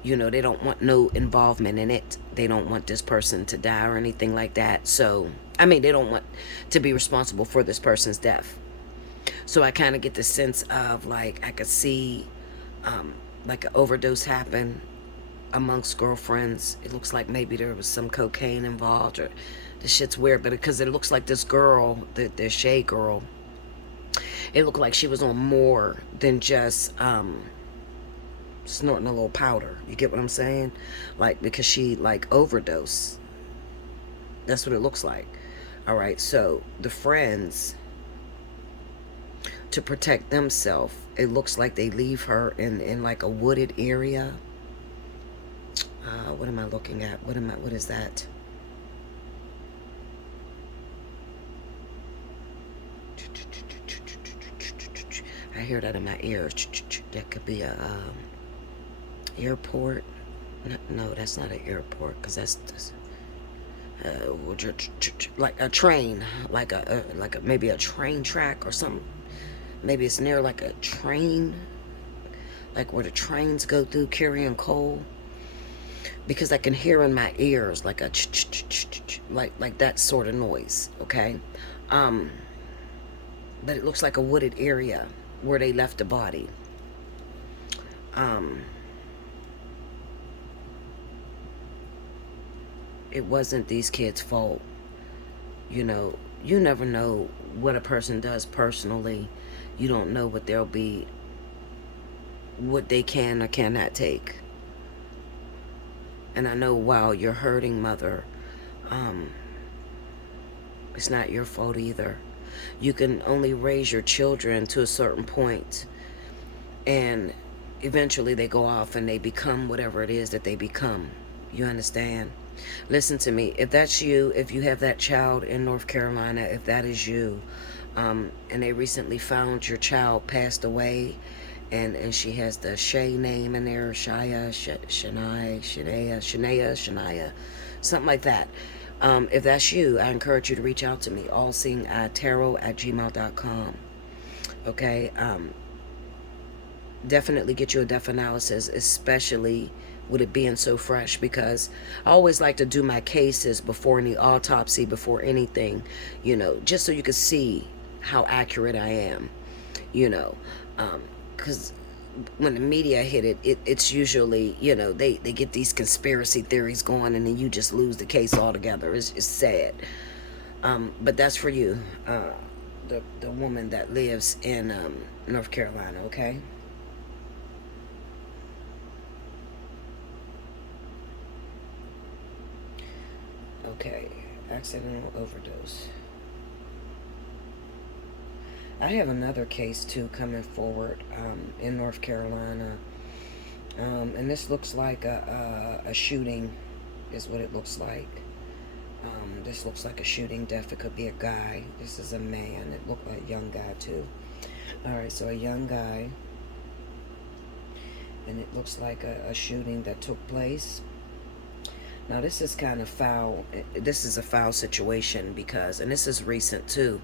you know, they don't want no involvement in it. They don't want this person to die or anything like that. So, I mean, they don't want to be responsible for this person's death. So I kind of get the sense of, like, I could see like an overdose happen amongst girlfriends. It looks like maybe there was some cocaine involved, or this shit's weird, but because it looks like this girl, the Shay girl, it looked like she was on more than just snorting a little powder. You get what I'm saying? Like, because she like overdose. That's what it looks like. All right, so the friends, to protect themselves, it looks like they leave her in like a wooded area. What am I looking at? What is that? I hear that in my ear. That could be a airport. No, that's not an airport, because that's like a train, like a maybe a train track or something. Maybe it's near like a train, like where the trains go through carrying coal. Because I can hear in my ears like a like that sort of noise. Okay, but it looks like a wooded area where they left the body. It wasn't these kids' fault. You know, you never know what a person does personally. You don't know what what they can or cannot take. And I know, while you're hurting, mother, it's not your fault either. You can only raise your children to a certain point, and eventually they go off and they become whatever it is that they become. You understand? Listen to me. If that's you, if you have that child in North Carolina, if that is you, and they recently found your child passed away, and she has the Shay name in there, Shania, something like that. If that's you, I encourage you to reach out to me, allseeingeyetarot@gmail.com. Okay? Definitely get you a death analysis, especially with it being so fresh, because I always like to do my cases before any autopsy, before anything, you know, just so you can see how accurate I am, you know, because when the media hit it, it's usually, you know, they get these conspiracy theories going, and then you just lose the case altogether. It's sad. But that's for you, the woman that lives in North Carolina, okay? Okay, accidental overdose. I have another case too coming forward in North Carolina, and this looks like a shooting, is what it looks like. This looks like a shooting death. It could be a guy. This is a man. It looked like a young guy too. All right, so a young guy, and it looks like a shooting that took place. Now this is kind of foul. This is a foul situation because, and this is recent too.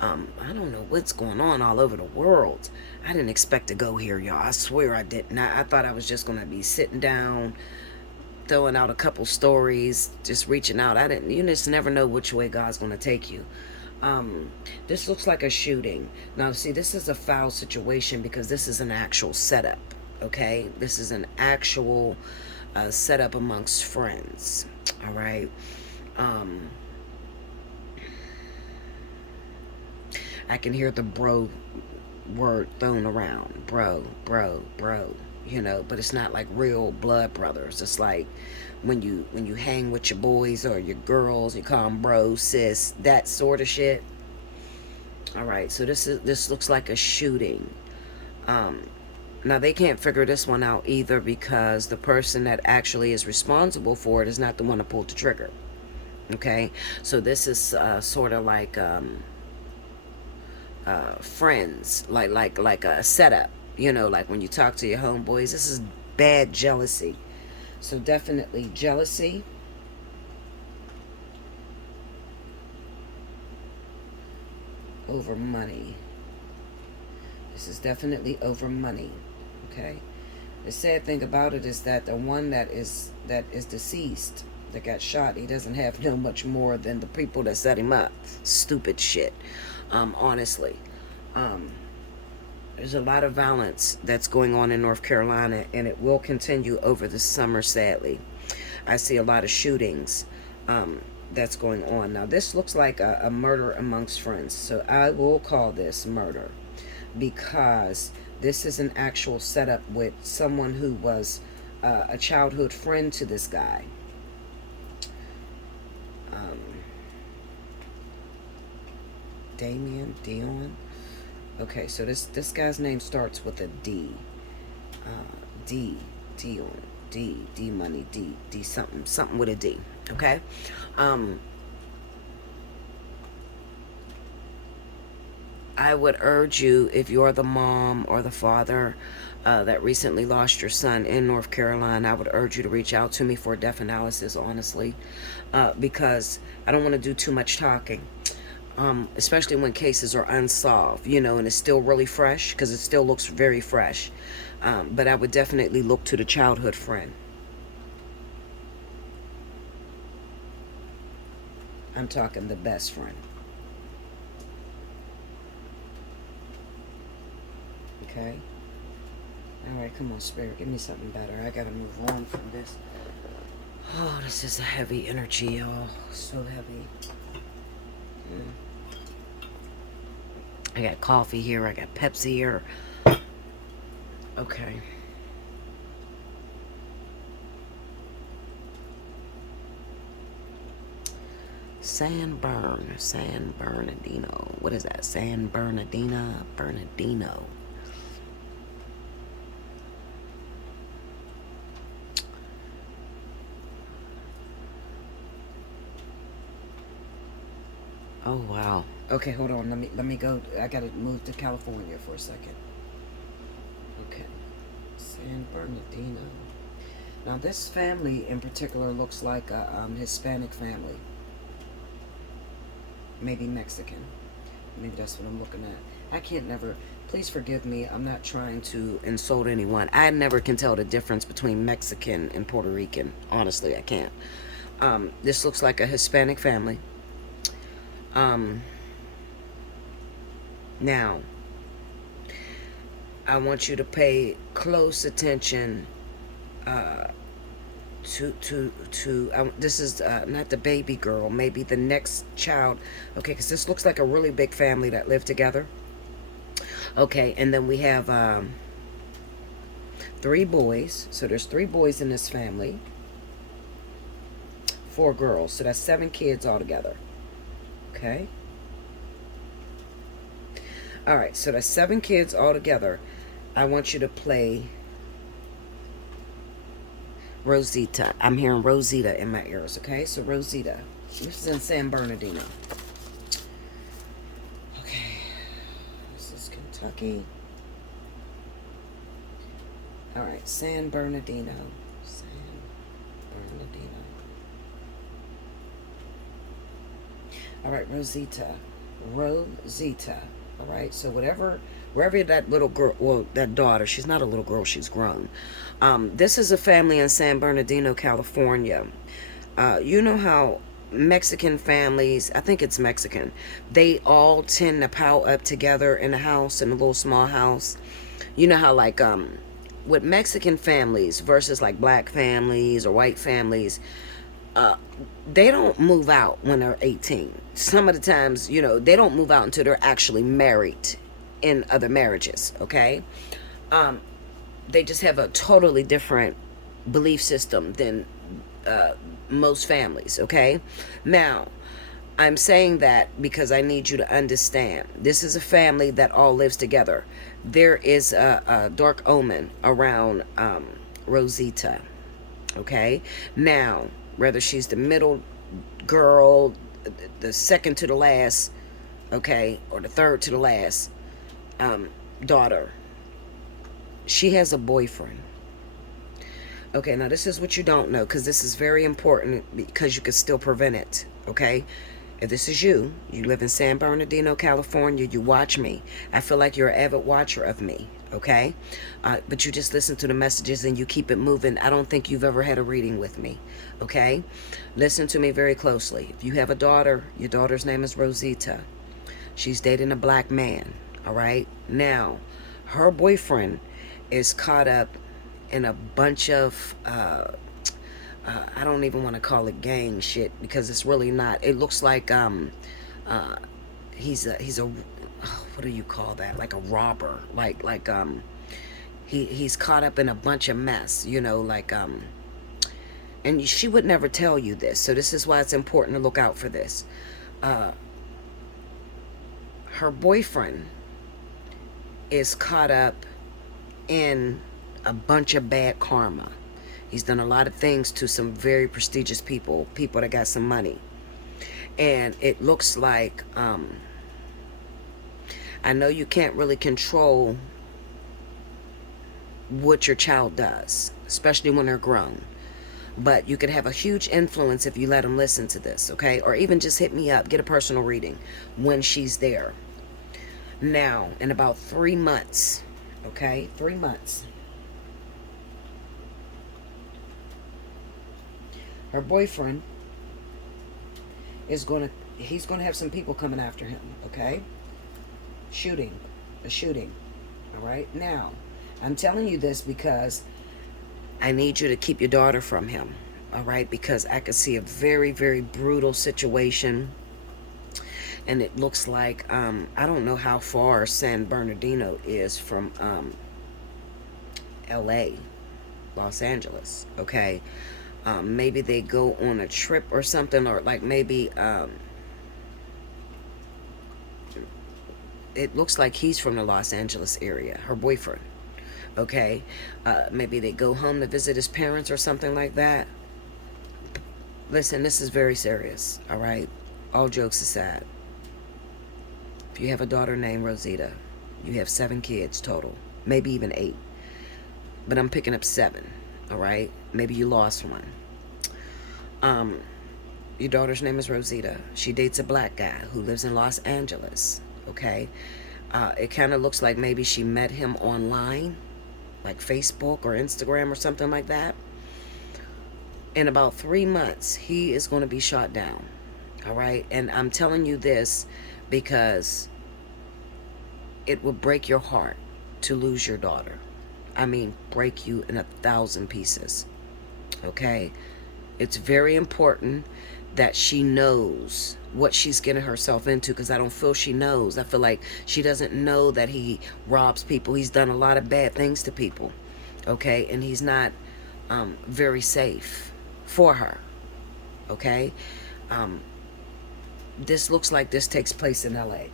I don't know what's going on all over the world. I didn't expect to go here, y'all. I swear I didn't. I thought I was just gonna be sitting down, throwing out a couple stories, just reaching out. I didn't. You just never know which way God's gonna take you. This looks like a shooting. Now, see, this is a foul situation because this is an actual setup. Okay, this is an actual setup amongst friends. All right. I can hear the bro word thrown around. Bro, bro, bro. You know, but it's not like real blood brothers. It's like when you hang with your boys or your girls, you call them bro, sis, that sort of shit. All right, so this looks like a shooting. Now they can't figure this one out either because the person that actually is responsible for it is not the one that pulled the trigger. Okay, so this is sort of like friends, like a setup. You know, like when you talk to your homeboys. This is bad jealousy. So definitely jealousy. Over money. This is definitely over money. Okay. The sad thing about it is that the one that is deceased, that got shot, he doesn't have no much more than the people that set him up. Stupid shit. Honestly. There's a lot of violence that's going on in North Carolina, and it will continue over the summer, sadly. I see a lot of shootings that's going on. Now, this looks like a murder amongst friends, so I will call this murder because this is an actual setup with someone who was a childhood friend to this guy. Dion. Okay, so this guy's name starts with a D. Dion. D money, D something with a D. Okay? I would urge you, if you're the mom or the father that recently lost your son in North Carolina, I would urge you to reach out to me for a death analysis, honestly, because I don't want to do too much talking. Especially when cases are unsolved, you know, and it's still really fresh, because it still looks very fresh. But I would definitely look to the childhood friend. I'm talking the best friend. Okay? Alright, come on, Spirit. Give me something better. I gotta move on from this. Oh, this is a heavy energy, y'all. So heavy. I got coffee here. I got Pepsi here. Okay. San Bernardino. What is that? San Bernardino. Oh wow. Okay, hold on. Let me go. I gotta move to California for a second. Okay. San Bernardino. Now this family in particular looks like a Hispanic family. Maybe Mexican. Maybe that's what I'm looking at. I can't never Please forgive me. I'm not trying to insult anyone. I never can tell the difference between Mexican and Puerto Rican. Honestly, I can't. This looks like a Hispanic family. Now, I want you to pay close attention to this is not the baby girl, maybe the next child. Okay, because this looks like a really big family that live together. Okay, and then we have 3 boys. So there's 3 boys in this family, 4 girls. So that's 7 kids altogether. Okay. All right, so that's 7 kids altogether. I want you to play Rosita. I'm hearing Rosita in my ears, okay? So Rosita. This is in San Bernardino. Okay. This is Kentucky. All right, San Bernardino. San Bernardino. All right, Rosita. Rosita. All right, so wherever that little girl, well, that daughter, she's not a little girl, she's grown. This is a family in San Bernardino, California. You know how Mexican families, I think it's Mexican, they all tend to pile up together in a house, in a little small house. You know how, like, with Mexican families versus like black families or white families, they don't move out when they're 18. Some of the times, you know, they don't move out until they're actually married in other marriages, okay? They just have a totally different belief system than most families, okay? Now, I'm saying that because I need you to understand. This is a family that all lives together. There is a dark omen around Rosita, okay? Now, whether she's the middle girl, the second to the last, okay, or the third to the last daughter, she has a boyfriend. Okay, now this is what you don't know, because this is very important, because you can still prevent it, okay? If this is you live in San Bernardino, California, you watch me. I feel like you're an avid watcher of me, okay? But you just listen to the messages and you keep it moving. I don't think you've ever had a reading with me, okay? Listen to me very closely. If you have a daughter, your daughter's name is Rosita. She's dating a black man, all right? Now, her boyfriend is caught up in a bunch of I don't even want to call it gang shit, because it's really not. It looks like he's a what do you call that? Like a robber. Like he's caught up in a bunch of mess, you know, like and she would never tell you this. So this is why it's important to look out for this. Her boyfriend is caught up in a bunch of bad karma. He's done a lot of things to some very prestigious people that got some money. And it looks like, I know you can't really control what your child does, especially when they're grown. But you could have a huge influence if you let them listen to this, okay? Or even just hit me up, get a personal reading when she's there. Now, in about 3 months, okay? 3 months. Her boyfriend is he's going to have some people coming after him, okay? A shooting. All right? Now, I'm telling you this because I need you to keep your daughter from him, all right? Because I could see a very, very brutal situation. And it looks like, I don't know how far San Bernardino is from LA, Los Angeles, okay? Maybe they go on a trip or something, or like maybe it looks like he's from the Los Angeles area, her boyfriend, okay? Maybe they go home to visit his parents or something like that. Listen, this is very serious, all right? All jokes aside. If you have a daughter named Rosita, you have 7 kids total, maybe even 8. But I'm picking up 7, all right? Maybe you lost one. Your daughter's name is Rosita. She dates a black guy who lives in Los Angeles, okay? It kind of looks like maybe she met him online, like Facebook or Instagram or something like that. In about 3 months, he is going to be shot down. All right. And I'm telling you this because it will break your heart to lose your daughter. I mean, break you in 1,000 pieces. Okay. It's very important that she knows what she's getting herself into, because I don't feel she knows. I feel like she doesn't know that he robs people. He's done a lot of bad things to people. Okay. And he's not very safe for her. Okay. Um, this looks like this takes place in LA.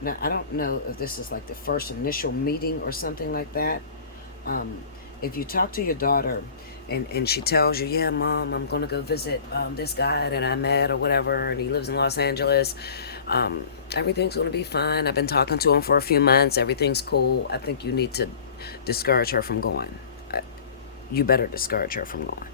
Now, I don't know if this is like the first initial meeting or something like that. Um, if you talk to your daughter and she tells you, yeah, mom, I'm going to go visit this guy that I met or whatever, and he lives in Los Angeles, everything's going to be fine. I've been talking to him for a few months. Everything's cool. I think you need to discourage her from going. You better discourage her from going.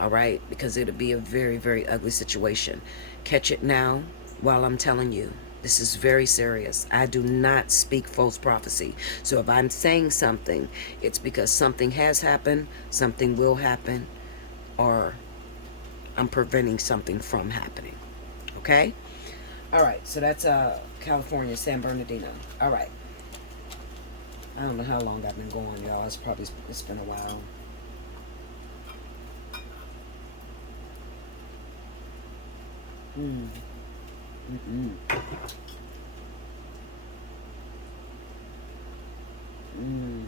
All right? Because it'll be a very, very ugly situation. Catch it now while I'm telling you. This is very serious. I do not speak false prophecy. So if I'm saying something, it's because something has happened, something will happen, or I'm preventing something from happening. Okay? All right. So that's California, San Bernardino. All right. I don't know how long I've been going, y'all. It's been a while. Mm. Mm-mm. Mm.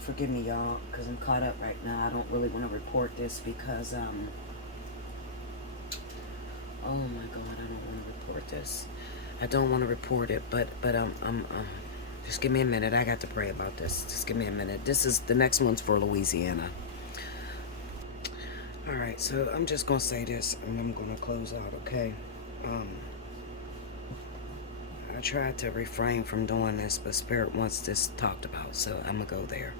Forgive me, y'all, because I'm caught up right now. I don't really want to report this because, oh my God, I don't want to report this. I don't want to report it, but just give me a minute. I got to pray about this. Just give me a minute. The next one's for Louisiana. All right, so I'm just gonna say this, and I'm gonna close out. Okay. Um, I tried to refrain from doing this, but Spirit wants this talked about, so I'm gonna go there.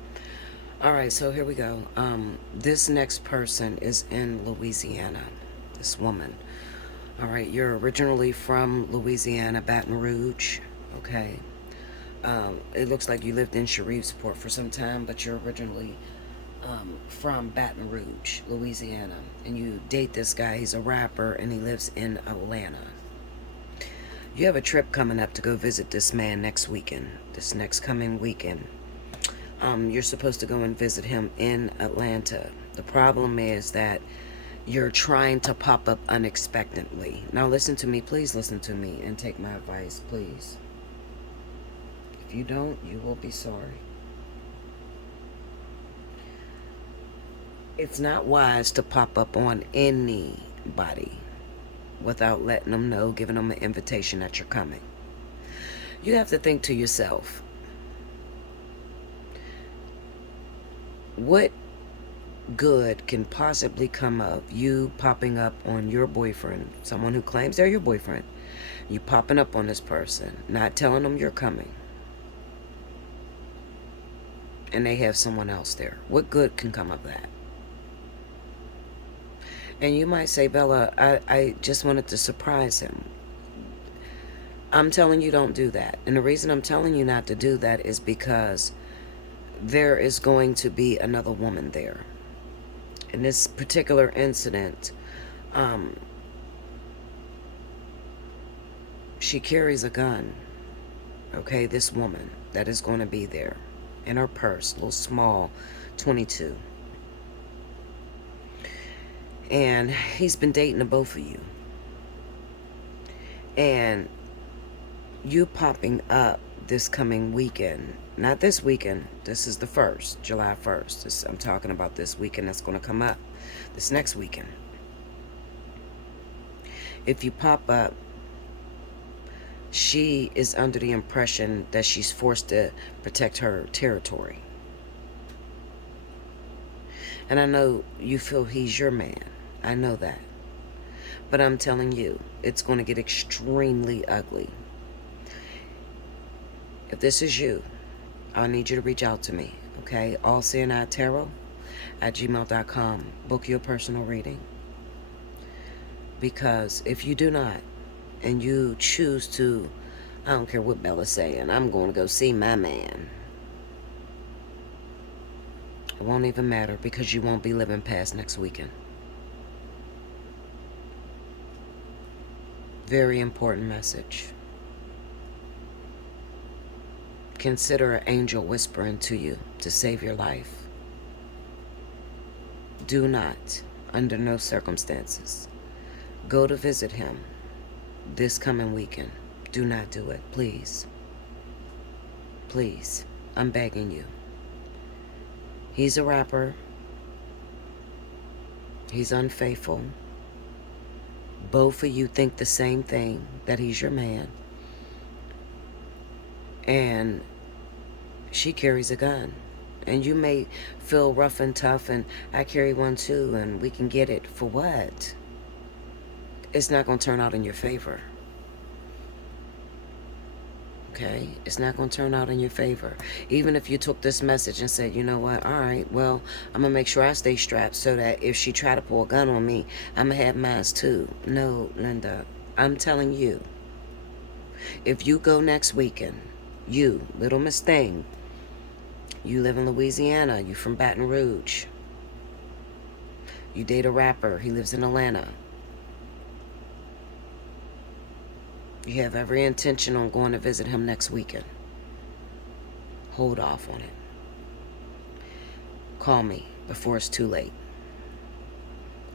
All right, so here we go. This next person is in Louisiana. This woman. All right, you're originally from Louisiana, Baton Rouge. Okay. It looks like you lived in Shreveport for some time, but you're originally from Baton Rouge, Louisiana. And you date this guy. He's a rapper, and he lives in Atlanta. You have a trip coming up to go visit this man next weekend, this next coming weekend. You're supposed to go and visit him in Atlanta. The problem is that you're trying to pop up unexpectedly. Now listen to me, please listen to me and take my advice, please. If you don't, you will be sorry. It's not wise to pop up on anybody without letting them know, giving them an invitation that you're coming. You have to think to yourself, what good can possibly come of you popping up on your boyfriend, someone who claims they're your boyfriend, you popping up on this person, not telling them you're coming, and they have someone else there? What good can come of that? And you might say, Bella, I just wanted to surprise him. I'm telling you, don't do that. And the reason I'm telling you not to do that is because there is going to be another woman there. In this particular incident, she carries a gun. Okay, this woman that is going to be there in her purse, little small 22. And he's been dating the both of you. And you popping up this coming weekend, not this weekend, this is the 1st, July 1st. I'm talking about this weekend that's going to come up, this next weekend. If you pop up, she is under the impression that she's forced to protect her territory. And I know you feel he's your man. I know that. But I'm telling you, it's going to get extremely ugly. If this is you, I need you to reach out to me, okay? Allseeingeyetarot at gmail.com. Book your personal reading. Because if you do not, and you choose to, I don't care what Bella's saying, I'm going to go see my man. It won't even matter, because you won't be living past next weekend. Very important message. Consider an angel whispering to you to save your life. Do not, under no circumstances, go to visit him this coming weekend. Do not do it, please. Please, I'm begging you. He's a rapper. He's unfaithful. Both of you think the same thing, that he's your man. And she carries a gun. And you may feel rough and tough, and I carry one too, and we can get it. For what? It's not going to turn out in your favor. Okay? It's not going to turn out in your favor. Even if you took this message and said, you know what, all right, well, I'm going to make sure I stay strapped so that if she try to pull a gun on me, I'm going to have mine too. No, Linda, I'm telling you, if you go next weekend, you, little Miss Thing, you live in Louisiana, you from Baton Rouge, you date a rapper, he lives in Atlanta, you have every intention on going to visit him next weekend, hold off on it. Call me before it's too late.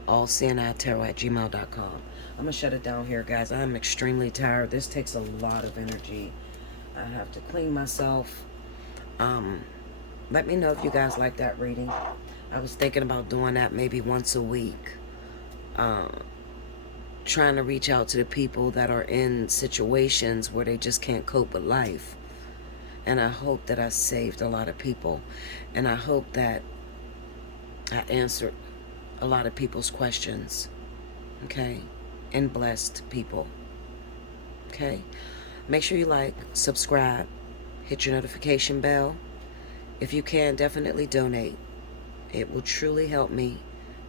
Allseeingeyetarot at gmail.com. I'm going to shut it down here, guys. I'm extremely tired. This takes a lot of energy. I have to clean myself. Let me know if you guys like that reading. I was thinking about doing that maybe once a week. Trying to reach out to the people that are in situations where they just can't cope with life. And I hope that I saved a lot of people. And I hope that I answered a lot of people's questions. Okay? And blessed people. Okay? Make sure you like, subscribe, hit your notification bell. If you can, definitely donate. It will truly help me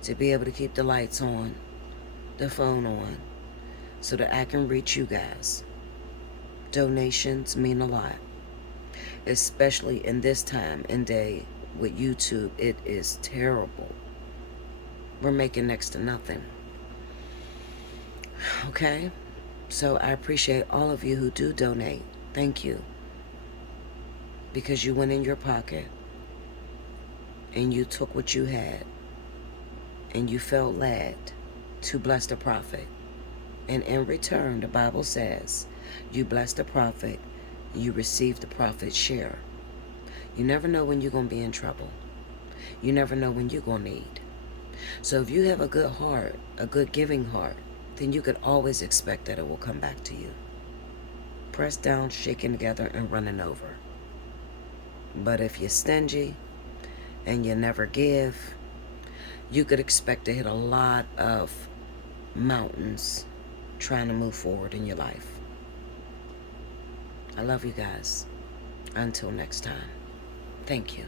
to be able to keep the lights on, the phone on, so that I can reach you guys. Donations mean a lot, especially in this time and day with YouTube. It is terrible. We're making next to nothing. Okay? So I appreciate all of you who do donate. Thank you. Because you went in your pocket and you took what you had and you felt led to bless the prophet. And in return, the Bible says, you bless the prophet, you receive the prophet's share. You never know when you're going to be in trouble. You never know when you're going to need. So if you have a good heart, a good giving heart, then you could always expect that it will come back to you. Pressed down, shaken together, and running over. But if you're stingy and you never give, you could expect to hit a lot of mountains trying to move forward in your life. I love you guys. Until next time. Thank you.